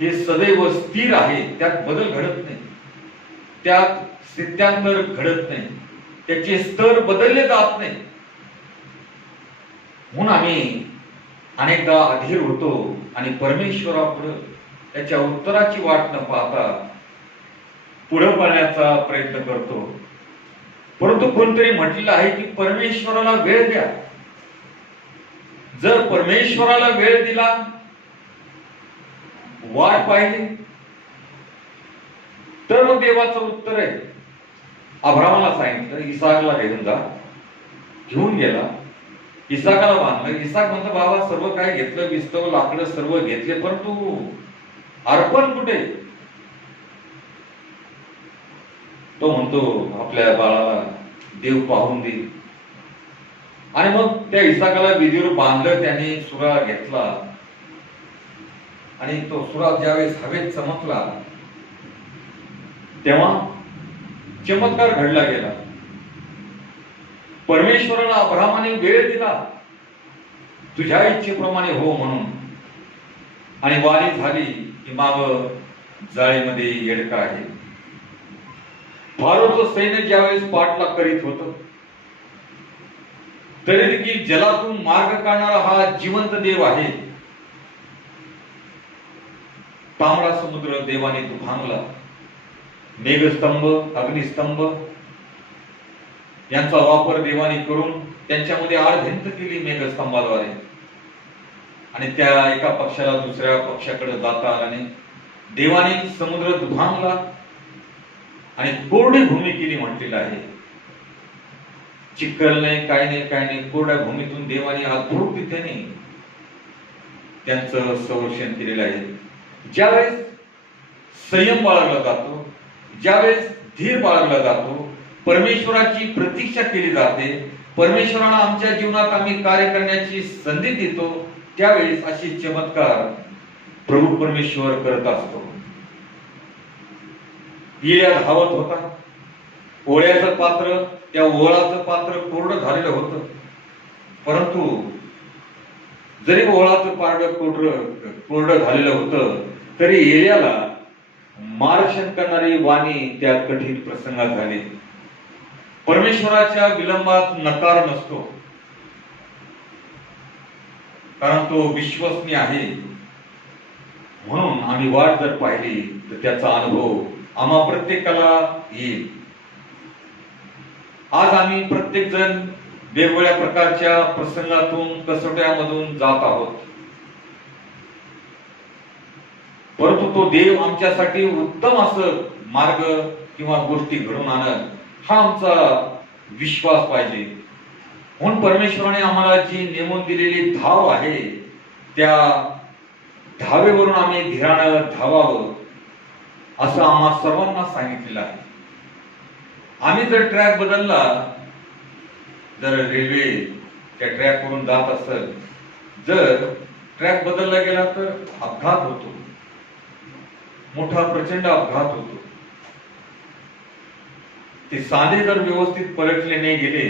हे सदैव स्थिर आहे, त्यात बदल घडत नाही, त्यात स्थित्यांतर घडत नाही, त्याचे स्तर बदलले जात नाही. म्हणून आम्ही अनेकदा अधीर होतो आणि परमेश्वरापुढे त्याच्या उत्तराची वाट न पाहता पुढे पाहण्याचा प्रयत्न करतो. परंतु कोणतरी म्हटलेलं आहे की परमेश्वराला वेळ द्या. जर परमेश्वराला वेळ दिला, वाट पाहिली, तर मग देवाचं उत्तर आहे. अब्रामाला सांगितलं इसाकला घेऊन गेला, इसाकाला बांधलं. इसाक म्हणतो बाबा सर्व काय घेतलं, विस्तव, लाकडं सर्व घेतले, परंतु अर्पण कुठे? तो म्हणतो आपल्या बाळाला देव पाहून देईल. आणि मग त्या इसाकाला विधीवर बांधलं, त्याने सुरा घेतला आणि तो सुरा ज्यावेळेस हवेत चमकला तेव्हा चमत्कार घडला गेला. परमेश्वराला अब्रामाने वेळ दिला, तुझ्या इच्छेप्रमाणे हो म्हणून. आणि वारी झाली की माग जाळीमध्ये येडका आहे. फारोचं सैन्य ज्यावेळेस पाठलाग करीत होतं तरी देखील जलातून मार्ग काढणारा हा जिवंत देव आहे. तांबडा समुद्र देवाने दुभांगला. मेघस्तंभ, अग्निस्तंभ यांचा वापर देवाने करून त्यांच्यामध्ये आडभिंत केली मेघस्तंभाद्वारे. आणि त्या एका पक्षाला दुसऱ्या पक्षाकडे जाता आला नाही. देवाने समुद्र दुभांगला आणि कोरडी भूमी केली म्हटलेलं आहे. चिखल नाही, काय नाही, कोरड्या भूमीतून देवाने अद्भुत रीतीने त्यांचं संरक्षण केलेलं आहे. ज्यावेळेस संयम बाळगला जातो, ज्यावेळेस धीर बाळगला जातो, परमेश्वराची प्रतीक्षा केली जाते, परमेश्वराला आमच्या जीवनात आम्ही कार्य करण्याची संधी देतो, त्यावेळेस अशी चमत्कार प्रभू परमेश्वर करत असतो. एलिया धावत होता. ओळ्याचं पात्र, त्या ओळाचं पात्र कोरडं झालेलं होतं. परंतु जरी ओळाचं पारड कोरडं झालेलं होतं तरी एलियाला मार्गदर्शन करणारी वाणी त्या कठीण प्रसंगात झाली. परमेश्वराच्या विलंबात नकार नसतो, कारण तो विश्वसनीय आहे. म्हणून आम्ही वाट जर पाहिली तर त्याचा अनुभव आम्हा प्रत्येकाला येईल. आज आम्ही प्रत्येक जण वेगवेगळ्या प्रकारच्या प्रसंगातून, कसोट्यामधून जात आहोत. परंतु तो देव आमच्यासाठी उत्तम असं मार्ग किंवा गोष्टी घडून आणत, हा आमचा विश्वास पाहिजे. म्हणून परमेश्वराने आम्हाला जी नेमून दिलेली धाव आहे त्या धावेवरून आम्ही धीरानं धावावं असं आम्हा सर्वांना सांगितलेलं आहे. आम्ही जर ट्रॅक बदलला, जर रेल्वे त्या ट्रॅकवरून जात असेल, जर ट्रॅक बदलला गेला तर अपघात होतो, मोठा प्रचंड अपघात होतो. ते सांधे जर व्यवस्थित पलटले नाही गेले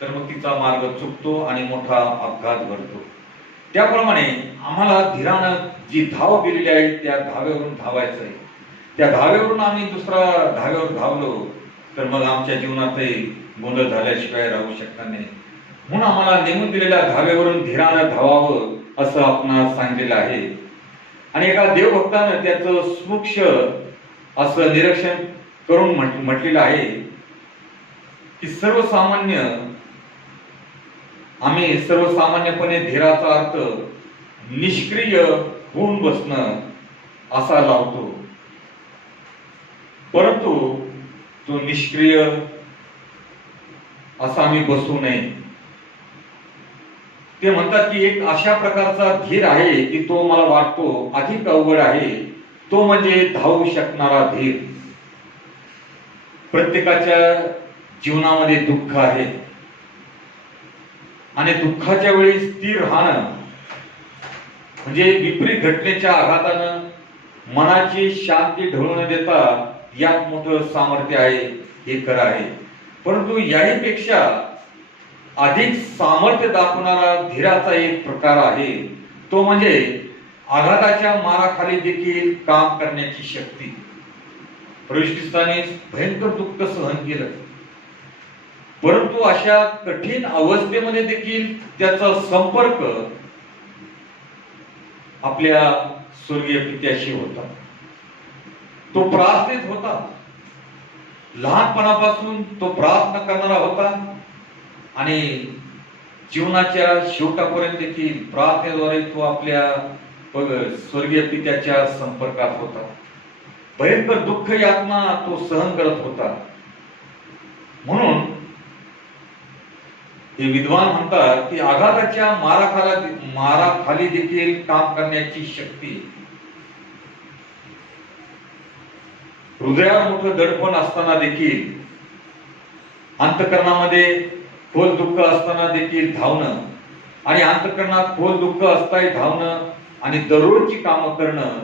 तर मग तिचा मार्ग चुकतो आणि मोठा अपघात घडतो. त्याप्रमाणे आम्हाला धीरानं जी धाव दिलेली आहे त्या धावेवरून धावायचं आहे. त्या धावेवरून आम्ही दुसरा धावेवर धावलो तर मग आमच्या जीवनातही गोंधळ झाल्याशिवाय राहू शकणार नाही. म्हणून आम्हाला नेमून दिलेल्या धावेवरून धीरानं धावावं असं आपणास सांगितलेलं आहे. आणि एका देवभक्तानं त्याचं सूक्ष्म असं निरीक्षण करून म्हटलेलं आहे की आम्ही सर्वसामान्यपणे धीराचा अर्थ निष्क्रिय होऊन बसणं असा लावतो, परंतु तो निष्क्रिय असा आम्ही बसू नये. ते म्हणतात की एक अशा प्रकारचा धीर आहे की तो मला वाटतो अधिक अवघड आहे, तो म्हणजे धावू शकणारा धीर. प्रत्येकाच्या जीवनामध्ये दुःख आहे आणि दुःखाच्या वेळी स्थिर राहणं म्हणजे विपरीत घटनेच्या आघातानं मनाची शांती ढळू न देता यात मोठं सामर्थ्य आहे, हे खरं आहे. परंतु याही पेक्षा अधिक सामर्थ्य दाखवणारा धीराचा एक प्रकार आहे, तो म्हणजे आघाताच्या माराखाली देखील काम करण्याची शक्ती. प्रभू ख्रिस्ताने भयंकर दुःख सहन केलं, परंतु अशा कठीण अवस्थेमध्ये देखील त्याचा संपर्क आपल्या स्वर्गीय पित्याशी होता. तो प्रार्थनेत होता, लहानपणापासून तो प्रार्थना करणारा होता आणि जीवनाच्या शेवटापर्यंत देखील प्रार्थनेद्वारे तो आपल्या स्वर्गीय पित्याच्या संपर्कात होता. भयंकर दुःख यातना तो सहन करत होता. म्हणून हे विद्वान म्हणतात की आघाताच्या माराखाली देखील काम करण्याची शक्ती. हृदयात मोठं दडपण असताना देखील, अंतःकरणामध्ये खोल दुःख असताना देखील धावणं आणि अंतःकरणात खोल दुःख असताही धावणं आणि दररोजची कामं करणं,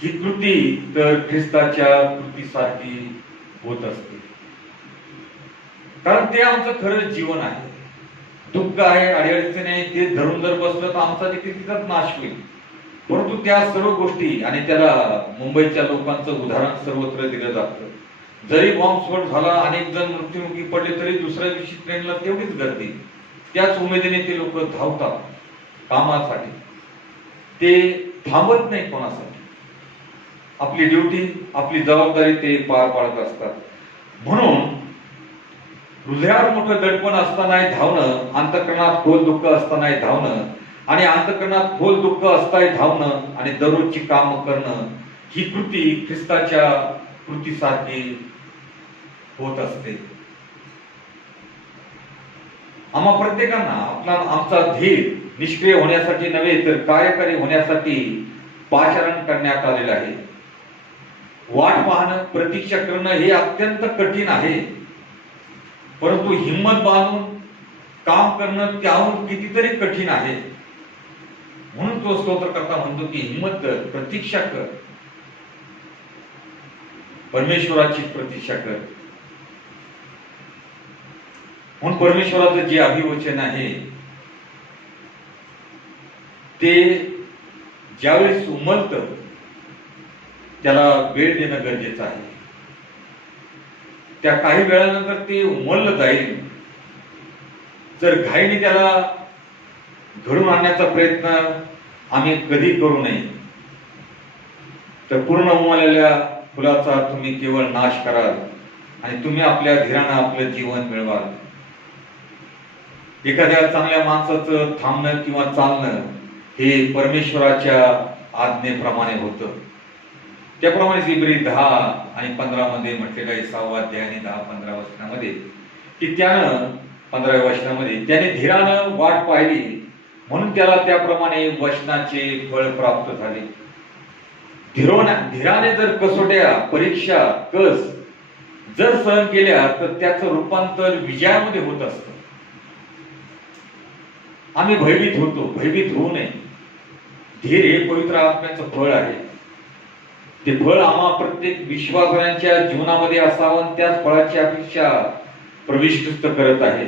ही कृती तर ख्रिस्ताच्या कृतीसारखी होत असते. कारण ते आमचं खरं जीवन आहे. दुःख आहे, अडचणी आहे, ते धरून जर बसलं तर आमचा देखील तिथंच नाश होईल. परंतु त्या सर्व गोष्टी, आणि त्याला मुंबईच्या लोकांचं उदाहरण सर्वत्र दिलं जातं. जरी बॉम्बस्फोट झाला, अनेक जण मृत्युमुखी पडले, तरी दुसऱ्या दिवशी ट्रेनला तेवढीच गर्दी. त्याच उमेदीने ते लोक धावतात कामासाठी. ते थांबत नाही कोणासाठी. आपली ड्युटी, आपली जबाबदारी ते पार पाडत असतात. म्हणून हृदयात मोठं दडपण असतानाही धावणं, अंतःकरणात खोल दुःख असतानाही धावणं आणि अंतःकरणात खोल दुःख असताही धावणं आणि दररोजची कामं करणं, ही कृती ख्रिस्ताच्या कृतीसारखी होत असते. आम्हा प्रत्येकांना आमचा धीर निष्क्रिय होण्यासाठी नव्हे तर कार्यकारी होण्यासाठी पाचारण करण्यात आलेलं आहे. वाट पाहणं, प्रतीक्षा करणं हे अत्यंत कठीण आहे, परंतु हिम्मत बांधून काम करणं त्याहून कितीतरी कठीण आहे. म्हणून तो स्तोत्रकर्ता म्हणतो की हिम्मत कर, प्रतीक्षा कर, परमेश्वराची प्रतीक्षा कर. म्हणून परमेश्वराचं जे अभिवचन आहे ते ज्यावेळेस उमलतं त्याला वेळ देणं गरजेचं आहे. त्या काही वेळानंतर ते उमललं जाईल. जर घाईने त्याला घडून आणण्याचा प्रयत्न आम्ही कधी करू नये, तर पूर्ण उमललेल्या फुलाचा तुम्ही केवळ नाश कराल आणि तुम्ही आपल्या धीरानं आपलं जीवन मिळवाल. एखाद्या चांगल्या माणसाचं थांबणं किंवा चालणं हे परमेश्वराच्या आज्ञेप्रमाणे होतं. त्याप्रमाणे इब्री 10 आणि 15 मध्ये म्हटलेलं आहे, 6 अध्याय आणि 10-15 वचनामध्ये, की त्यानं 15व्या वचनामध्ये त्याने धीरानं वाट पाहिली म्हणून त्याला त्याप्रमाणे वचनाचे फळ प्राप्त झाले. धीराने जर कसोट्या, परीक्षा, कस जर सहन केल्या तर त्याचं रूपांतर विजयामध्ये होत असतं. आम्ही भयभीत होतो, भयभीत होऊ नये. धीर हे पवित्र आत्म्याचं फळ आहे. ते फळ आम्हा प्रत्येक विश्वासाच्या जीवनामध्ये असावं, त्याच फळाची अपेक्षा प्रभू ख्रिस्त करत आहे.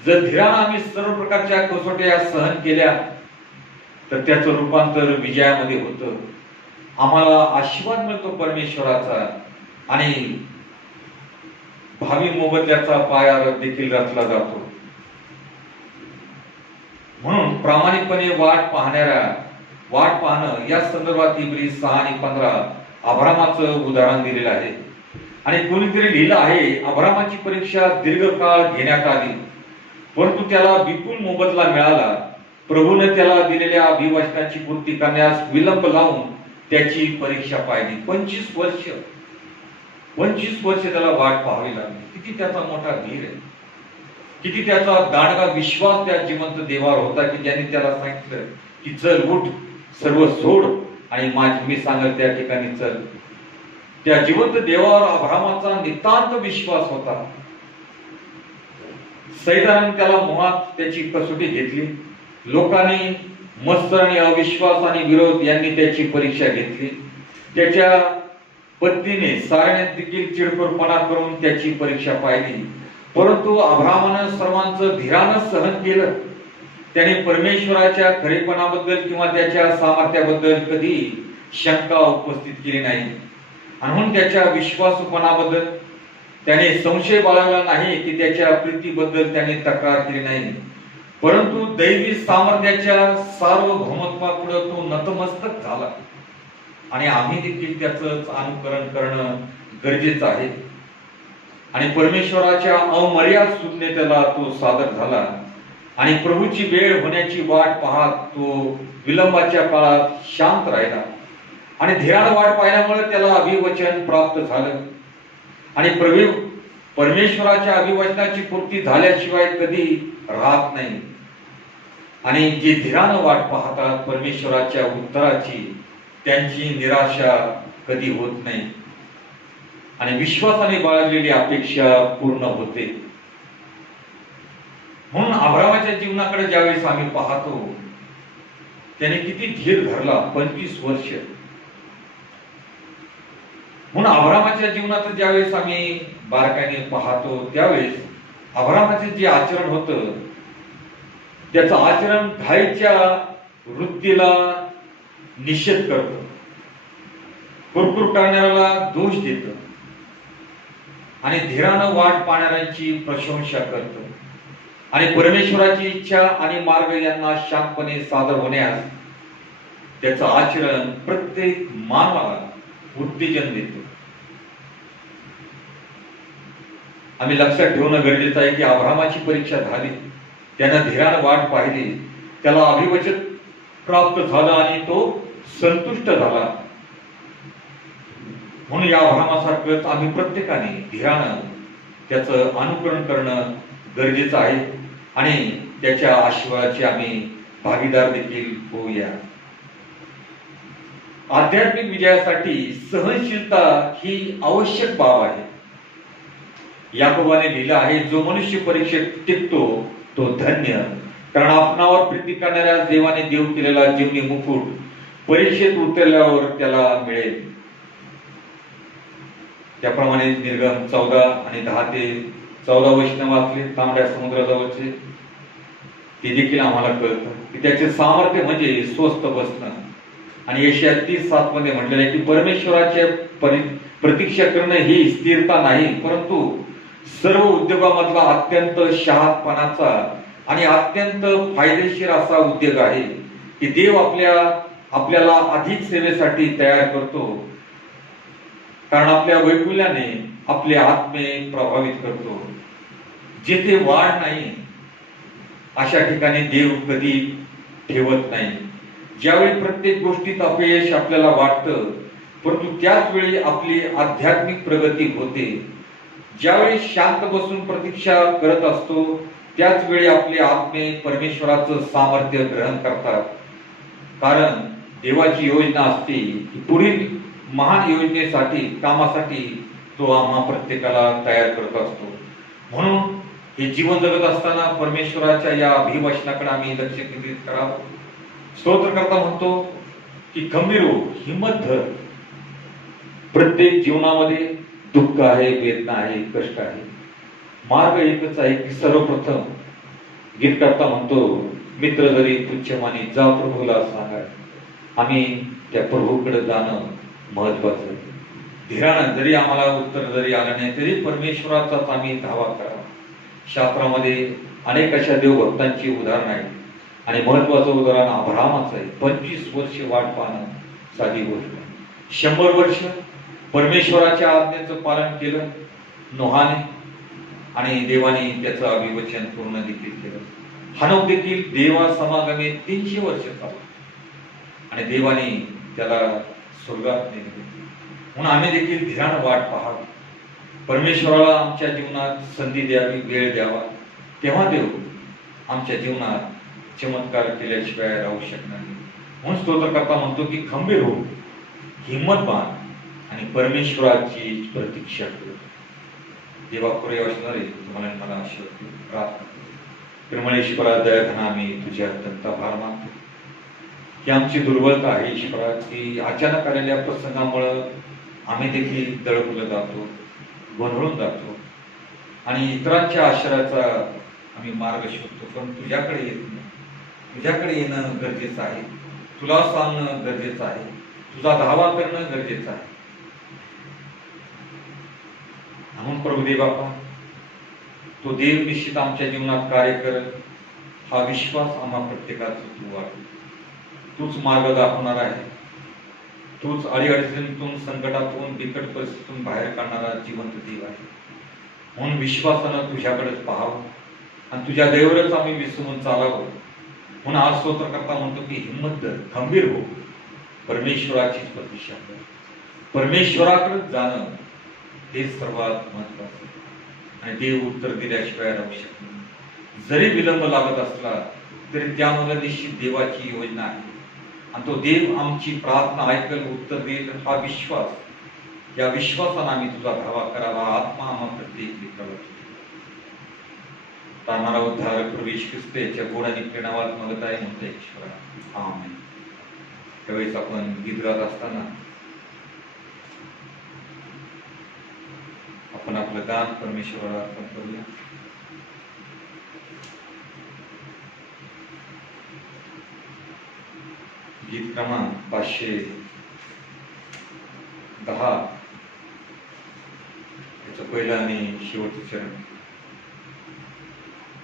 जर धीरानं आम्ही सर्व प्रकारच्या कसोट्या सहन केल्या तर त्याचं रूपांतर विजयामध्ये होतं. आम्हाला आशीर्वाद मिळतो परमेश्वराचा आणि भावी मोबदल्याचा पाया देखील रचला जातो. म्हणून प्रामाणिकपणे वाट पाहणं या संदर्भात इब्री 6:15 अब्रामाचं उदाहरण दिलेलं आहे. आणि कोणीतरी लिहिलं आहे, अब्रामाची परीक्षा दीर्घकाळ घेण्यात आली परंतु त्याला विपुल मोबदला मिळाला. प्रभूने त्याला दिलेल्या अभिवचनाची पूर्ती करण्यास विलंब लावून त्याची परीक्षा पाहिली. 25 वर्ष त्याला वाट पाहावी लागली. किती त्याचा मोठा धीर आहे, किती त्याचा दांडगा विश्वास त्या जिवंत देवावर होता की ज्यांनी त्याला सांगितलं की चल उठ, सर्व सोड आणि मी सांगेल त्या ठिकाणी चल. त्या जिवंत देवावर अब्रामाचा नितांत विश्वास होता. सैतानाने त्याला मोहात त्याची कसोटी घेतली. लोकांनी मत्सर आणि अविश्वास आणि विरोध यांनी त्याची परीक्षा घेतली. त्याच्या पत्नीने साऱ्याने देखील चिडखोरपणा करून त्याची परीक्षा पाहिली परंतु अब्रामानं सर्वांचं धीरानं सहन केलं. त्याने परमेश्वराच्या खरेपणाबद्दल किंवा त्याच्या सामर्थ्याबद्दल कधी शंका उपस्थित केली नाही. म्हणून त्याच्या विश्वासूपणाबद्दल त्याने संशय बाळगला नाही की त्याच्या प्रीतीबद्दल त्याने तक्रार केली नाही. परंतु दैवी सामर्थ्याच्या सार्वभौमत्वापुढे तो नतमस्तक झाला आणि आम्ही देखील त्याचं अनुकरण करणं गरजेचं आहे. आणि परमेश्वराच्या अमर्याद सूचनेला तो सादर झाला आणि प्रभूची वेळ होण्याची वाट पाहत तो विलंबाच्या काळात शांत राहिला. आणि धीरानं वाट पाहिल्यामुळे त्याला अभिवचन प्राप्त झालं. आणि परमेश्वराच्या अभिवचनाची पूर्ती झाल्याशिवाय कधी राहत नाही. आणि जे धीरानं वाट पाहतात परमेश्वराच्या उत्तराची त्यांची निराशा कधी होत नाही आणि विश्वासाने बाळगलेली अपेक्षा पूर्ण होते. म्हणून अब्रामाच्या जीवनाकडे ज्यावेळेस आम्ही पाहतो त्याने किती धीर धरला, 25 वर्ष. म्हणून अब्रामाच्या जीवनाचं ज्यावेळेस आम्ही बारकाईने पाहतो त्यावेळेस अब्रामाचे जे आचरण होतं त्याचं आचरण घाईच्या वृत्तीला निषेध करतं, कुरकुर करणाऱ्याला दोष देतं आणि धीरानं वाट पाहणाऱ्यांची प्रशंसा करतं आणि परमेश्वराची इच्छा आणि मार्ग यांना शांतपणे सादर होण्यास त्याचं आचरण प्रत्येक मानवाला उत्तेजन देतं. आम्ही लक्षात ठेवणं गरजेचं आहे की अब्रामाची परीक्षा झाली, त्यानं धीरानं वाट पाहिली, त्याला अभिवचन प्राप्त झालं आणि तो संतुष्ट झाला. म्हणून या अब्रामासारखंच आम्ही प्रत्येकाने धीरानं त्याचं अनुकरण करणं गरजेचं आहे आणि त्याच्या आशीर्वादाचे आम्ही भागीदार देखील होऊया. आध्यात्मिक विजयासाठी सहनशीलता ही आवश्यक बाब आहे. याकोबाने लिहिलं आहे, जो मनुष्य परीक्षेत टिकतो तो धन्य, कारण आपणावर प्रीती करणाऱ्या देवाने देव केलेला जीवनी मुकुट परीक्षेत उतरल्यावर त्याला मिळेल. त्याप्रमाणे निर्गम 14 आणि 10 ते 14 वचन वाचले तांबड्या समुद्राजवळचे ते देखील आम्हाला कळतं की त्याचे सामर्थ्य म्हणजे स्वस्थ बसणं. आणि यशाया 30:7 मध्ये म्हटलेलं आहे की परमेश्वराचे प्रतीक्षा करणं ही स्थिरता नाही परंतु सर्व उद्योगामधला अत्यंत शहातपणाचा आणि अत्यंत फायदेशीर असा उद्योग आहे की देव आपल्याला अधिक सेवेसाठी तयार करतो, कारण आपल्या वैकुल्याने आपले आत्मे प्रभावित करतो. जेथे वाढ नाही अशा ठिकाणी देव कधी ठेवत नाही. ज्यावेळी प्रत्येक गोष्टीत अपयश आपल्याला वाटतं परंतु त्याच वेळी आपली आध्यात्मिक प्रगती होते. ज्यावेळी शांत बसून प्रतीक्षा करत असतो त्याच वेळी आपले आत्मे परमेश्वराचं सामर्थ्य ग्रहण करतात, कारण देवाची योजना असते की पुढील महान योजनेसाठी कामासाठी तो आम्हा प्रत्येकाला तयार करत असतो. म्हणून हे जीवन जगत असताना परमेश्वराच्या या अभिवचनाकडे आम्ही लक्ष केंद्रित करावं. स्तोत्रकर्ता म्हणतो की खंबीर हो, हिम्मत धर. प्रत्येक जीवनामध्ये दुःख आहे, वेदना आहे, कष्ट आहे. मार्ग एकच आहे की सर्वप्रथम गीतकर्ता म्हणतो, मित्र जरी तुच्छ मानी जा प्रभूला सांगा. आम्ही त्या प्रभूकडे जाणं महत्वाचं आहे. धीरानं जरी आम्हाला उत्तर जरी आलं नाही तरी परमेश्वराचाच आम्ही धावा करावा. शास्त्रामध्ये अनेक अशा देवभक्तांची उदाहरणं आहेत आणि महत्वाचं उदाहरण अब्राहमाचं आहे. 25 वर्ष वाट पाहणं साधी गोष्ट नाही. 100 वर्ष परमेश्वराच्या आज्ञेचं पालन केलं नोहाने आणि देवाने त्याचं अभिवचन पूर्ण देखील केलं. हनोक देखील देवा समागमे 300 वर्ष चालला आणि देवाने त्याला स्वर्गात नेले. म्हणून आम्ही देखील धीरानं वाट पाहावी. परमेश्वराला आमच्या जीवनात संधी द्यावी, वेळ द्यावा. तेव्हा देव आमच्या जीवनात चमत्कार केल्याशिवाय राहू शकणार नाही. म्हणून स्तोत्रकर्ता म्हणतो की खंबीर हो, हिम्मत बांध आणि परमेश्वराची प्रतीक्षा कर. देवा पुरे असणारे तुम्हाला मला आशीर्वाद प्रार्थना. प्रेमळ ईश्वरा, दयाघना, आम्ही तुझे अत्यंत आभार मानतो की आमची दुर्बलता आहे ईश्वरा, की अचानक आलेल्या प्रसंगामुळं आम्ही देखील दळपलं जातो, गोंधळून जातो आणि इतरांच्या आश्रयाचा आम्ही मार्ग शोधतो. पण तुझ्याकडे येत नाही. तुझ्याकडे येणं गरजेचं आहे. तुला सांगणं गरजेचं आहे. तुझा धावा करणं गरजेचं आहे. म्हणून प्रभुदेव बापा, तो देव निश्चित आमच्या जीवनात कार्य कर. हा विश्वास आम्हा प्रत्येकाचा तू वाढ. तूच मार्ग दाखवणार आहे. तूच अडीअडचणीतून, संकटातून, बिकट परिस्थितीतून बाहेर काढणारा जिवंत देव आहे. म्हणून विश्वासानं तुझ्याकडेच पाहावं आणि तुझ्या देवावरच आम्ही विसरून चालावं. म्हणून आज स्तोत्रकर्ता म्हणतो की हिम्मत धर, खंबीर हो, परमेश्वराचीच प्रतीक्षा कर. परमेश्वराकडेच जाणं हे सर्वात महत्वाचं आणि देव उत्तर दिल्याशिवाय राहू शकत नाही. जरी विलंब लागत असला तरी त्यामध्ये निश्चित देवाची योजना आहे आणि तो देव आमची प्रार्थना ऐकल, उत्तर देईल. हा विश्वास, या विश्वासाने आम्ही तुझा धावा करावा. आत्मा आम्हा प्रत्येक मित्राला तारणारा उद्धार प्रभू येशू ख्रिस्त याच्या गोड आणि प्रेमात मागत आहे म्हणतो ईश्वरा, आमेन. त्यावेळेस आपण गीत गात असताना आपण आपलं दान परमेश्वराला अर्पण करूया. गीत क्रमांक 510 याचं पहिलं आणि शेवटचं चरण.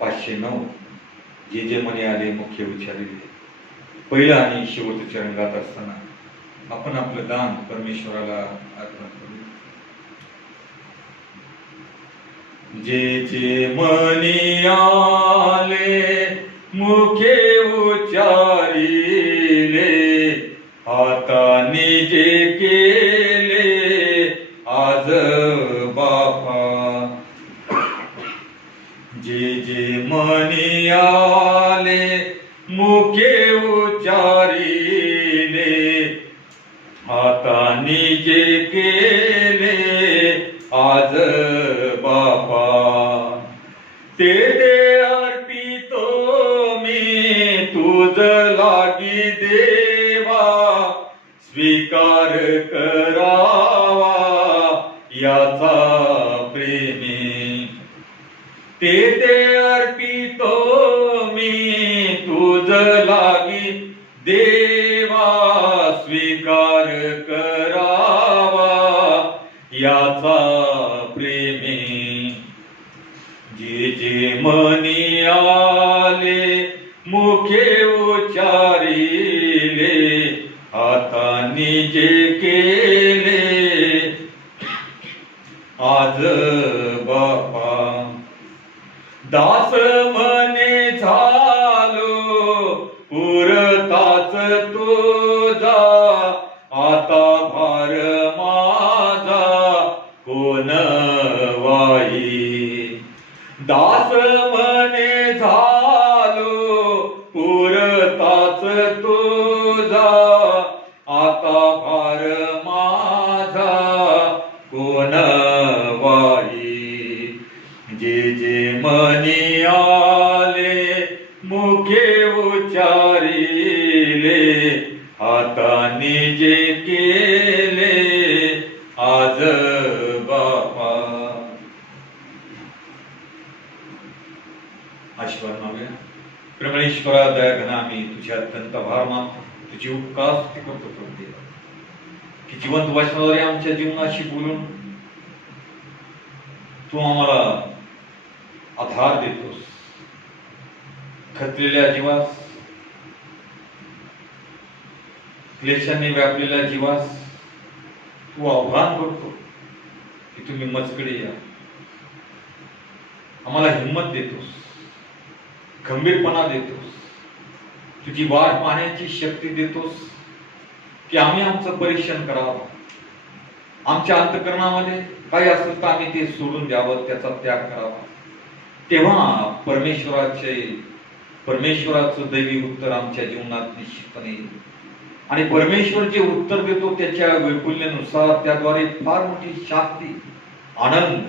509 जे जे मने आले मुख्य विचारिले. पहिलं आणि शेवटचं चरण गात असताना आपण आपलं दान परमेश्वराला अर्पण करूया. जे जे मनी आले मुखे उच्चारिले, हाताने जे केले आज बापा. जे जे मनी आले मुखे उच्चारिले, हाताने जे केले आज बापा. ते अर्पितो मी तुझ लागी देवा, स्वीकार करावा याचा प्रेमी. ते अर्पितो मी तुझ लागी देवा, स्वीकार करावा याचा प्रेमी. जे जे मनी आले मुखे उच्चारिले, हाताने जे केले आज बापा. दास मने झालो पुरताच तुझा, आता भार माझा कोण वाई. दास मने झालो पुरताच तुझा, आता भार माझा कोण तुम्ही जे केले आज बापा. आशीर्वाद मागूया. प्रेमळेश्वरा दयाघना, आम्ही तुझ्या अत्यंत आभार मानतो, तुझी उपकार स्तुती करतो प्रभू देवा, की जिवंत वचनाद्वारे आमच्या जीवनाशी बोलून तू आम्हाला आधार देतोस. खचलेल्या जीवास, क्लेशाने व्यापलेल्या जीवास तू आव्हान करतो की तुम्ही मजकडे या. आम्हाला हिंमत देतोस, खंबीरपणा देतोस, तुझी वाट पाहण्याची शक्ती देतोस की आम्ही आमचं परीक्षण करावं. आमच्या अंतःकरणामध्ये काही असेल तर आम्ही ते सोडून द्यावं, त्याचा त्याग करावा. तेव्हा परमेश्वराचं दैवी उत्तर आमच्या जीवनात निश्चितपणे येईल. आणि परमेश्वर जे उत्तर देतो त्याच्या वैफल्यानुसार त्याद्वारे फार मोठी शांती, आनंद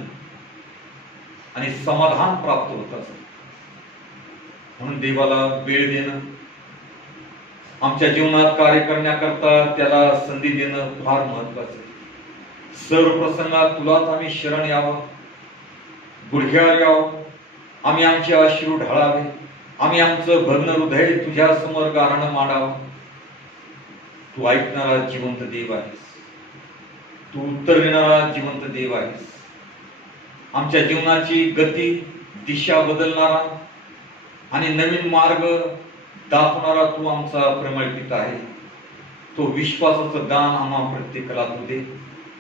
आणि समाधान प्राप्त होत असते. म्हणून देवाला वेळ देणं, आमच्या जीवनात कार्य करण्याकरता त्याला संधी देणं फार महत्वाचं आहे. सर्व प्रसंगात तुलाच आम्ही शरण यावं, गुडघ्यावर यावं. आम्ही आमचे अश्रू ढाळावे, आम्ही आमचं भग्न हृदय तुझ्या समोर गाराणं मांडावं. तू ऐकणारा जिवंत देव आहेस, तू उत्तर देणारा जिवंत देव आहेस. आमच्या जीवनाची गती, दिशा बदलणारा आणि नवीन मार्ग दाखवणारा तू आमचा प्रेमळ पिता आहे. तो विश्वासाचं दान आम्हा प्रत्येकाला तू दे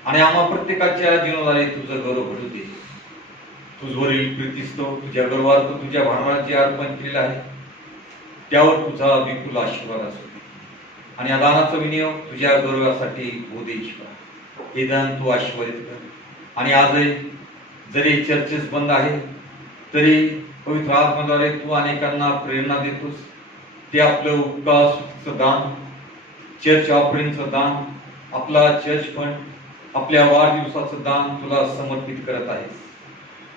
आणि आम्हा प्रत्येकाच्या जीवनाद्वारे तुझं गौरव घडू दे. तुझवरील प्रीतिस्तव तुझ्या गर्वार्थ तुझ्या भावनाचे अर्पण केलेलं आहे, त्यावर तुझा विपुल आशीर्वाद असू दे. आणि या दानाचा विनियोग तुझ्या गौरवासाठी होऊ दे ईश्वरा. हे दान तू आशीर्वादित कर. आणि आजही जरी चर्चेस बंद आहे तरी पवित्र आत्म्याद्वारे तू अनेकांना प्रेरणा देतोस. ते आपलं उपकार स्तुतीचं दान, चर्च ऑफरिंगचं दान, आपला चर्च फंड, आपल्या वाढदिवसाचं दान तुला समर्पित करत आहेस.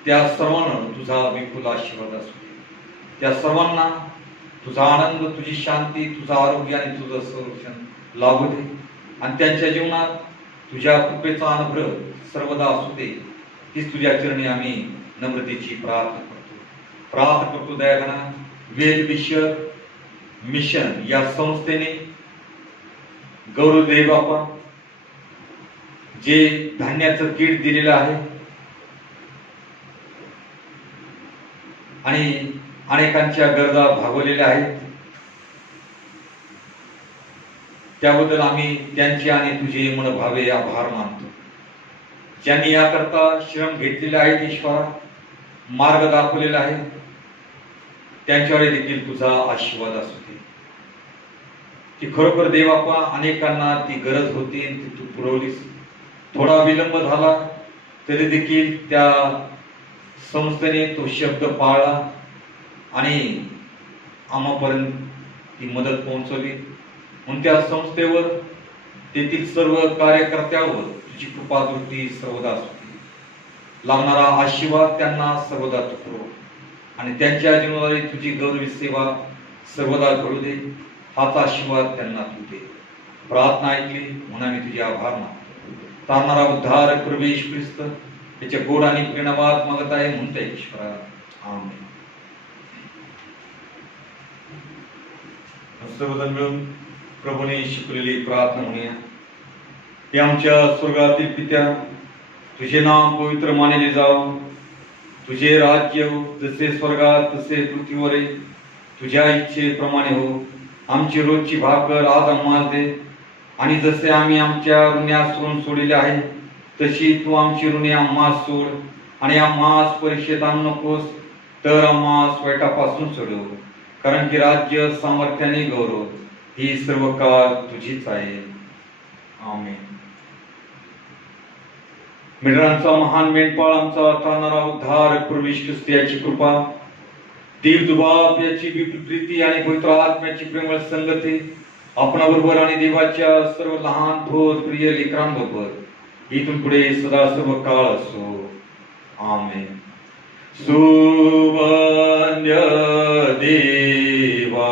त्या सर्वांना तुझा विपुल आशीर्वाद असू दे. त्या सर्वांना तुझा आनंद, तुझी शांती, तुझं आरोग्य आणि तुझं संरक्षण लाभू दे. आणि त्यांच्या जीवनात तुझ्या कृपेचा अनुग्रह सर्वदा असू दे. हीच तुझ्या चरणी आम्ही नम्रतेची प्रार्थना करतो. दयाघना, वेद विषयक मिशन या संस्थेने गौरव दे बापा, जे धान्याचं किट दिलेलं आहे आणि अनेकांच्या गरजा भागवलेल्या आहेत, त्याबद्दल आम्ही त्यांचे आणि तुझे मनभावे आभार मानतो. ज्यांनी याकरता श्रम घेतलेले आहेत ईश्वरा, मार्ग दाखवलेला आहे, त्यांच्यावर देखील तुझा आशीर्वाद असू दे. की खरोखर देवापा अनेकांना ती गरज होती, ती तू पुरवलीस. थोडा विलंब झाला तरी देखील त्या संस्थेने तो शब्द पाळला आणि आम्हापर्यंत ती मदत पोहोचवली. म्हणून त्या संस्थेवर, तेथील सर्व कार्यकर्त्यावर तुझी कृपादृष्टी सर्वदा असू दे. लागणारा आशीर्वाद त्यांना सर्वदा तू पुरव आणि त्यांच्या जीवनाद्वारे तुझी गौरवी सेवा सर्वदा घडू दे. हाच आशीर्वाद त्यांना तू दे. प्रार्थना ऐकली म्हणून आम्ही तुझे आभार मानतो. तारणारा उद्धार प्रवेश ख्रिस्त त्याच्या गोड आणि प्रेमात मागत आहे म्हणता ईश्वरा, आमेन. सर्वजण मिळून प्रभूने शिकवलेली प्रार्थना म्हणूया. हे आमच्या स्वर्गातील पित्या, तुझे नाम पवित्र मानले जाव. तुझे राज्य जसे स्वर्गात तसे पृथ्वीवर, तुझ्या इच्छेप्रमाणे हो. आमची रोजची भाकर आज आम्हाला दे, आणि जसे आम्ही आमच्या ऋण्यास ऋण सोडले आहे तशी तू आमची ऋणे आम्हास सोड. आणि आम्हास परीक्षेत आणू नकोस, तर आम्हास वाईटापासून सोडव. कारण की राज्य, सामर्थ्याने गौरव ही सर्व काळ तुझीच आहे. आमेन. मिळणारा महान मेंढपाळ आमचा तारणारा उद्धार प्रवेश ख्रिस्त याची कृपा, देव दुबाप याची प्रीती आणि पवित्र आत्म्याची प्रेमळ संगती आपणाबरोबर आणि देवाच्या सर्व लहान थोर प्रिय लेकरांबरोबर इथून पुढे सदा सर्व काळ असो. आमेन. सुवन्य देवा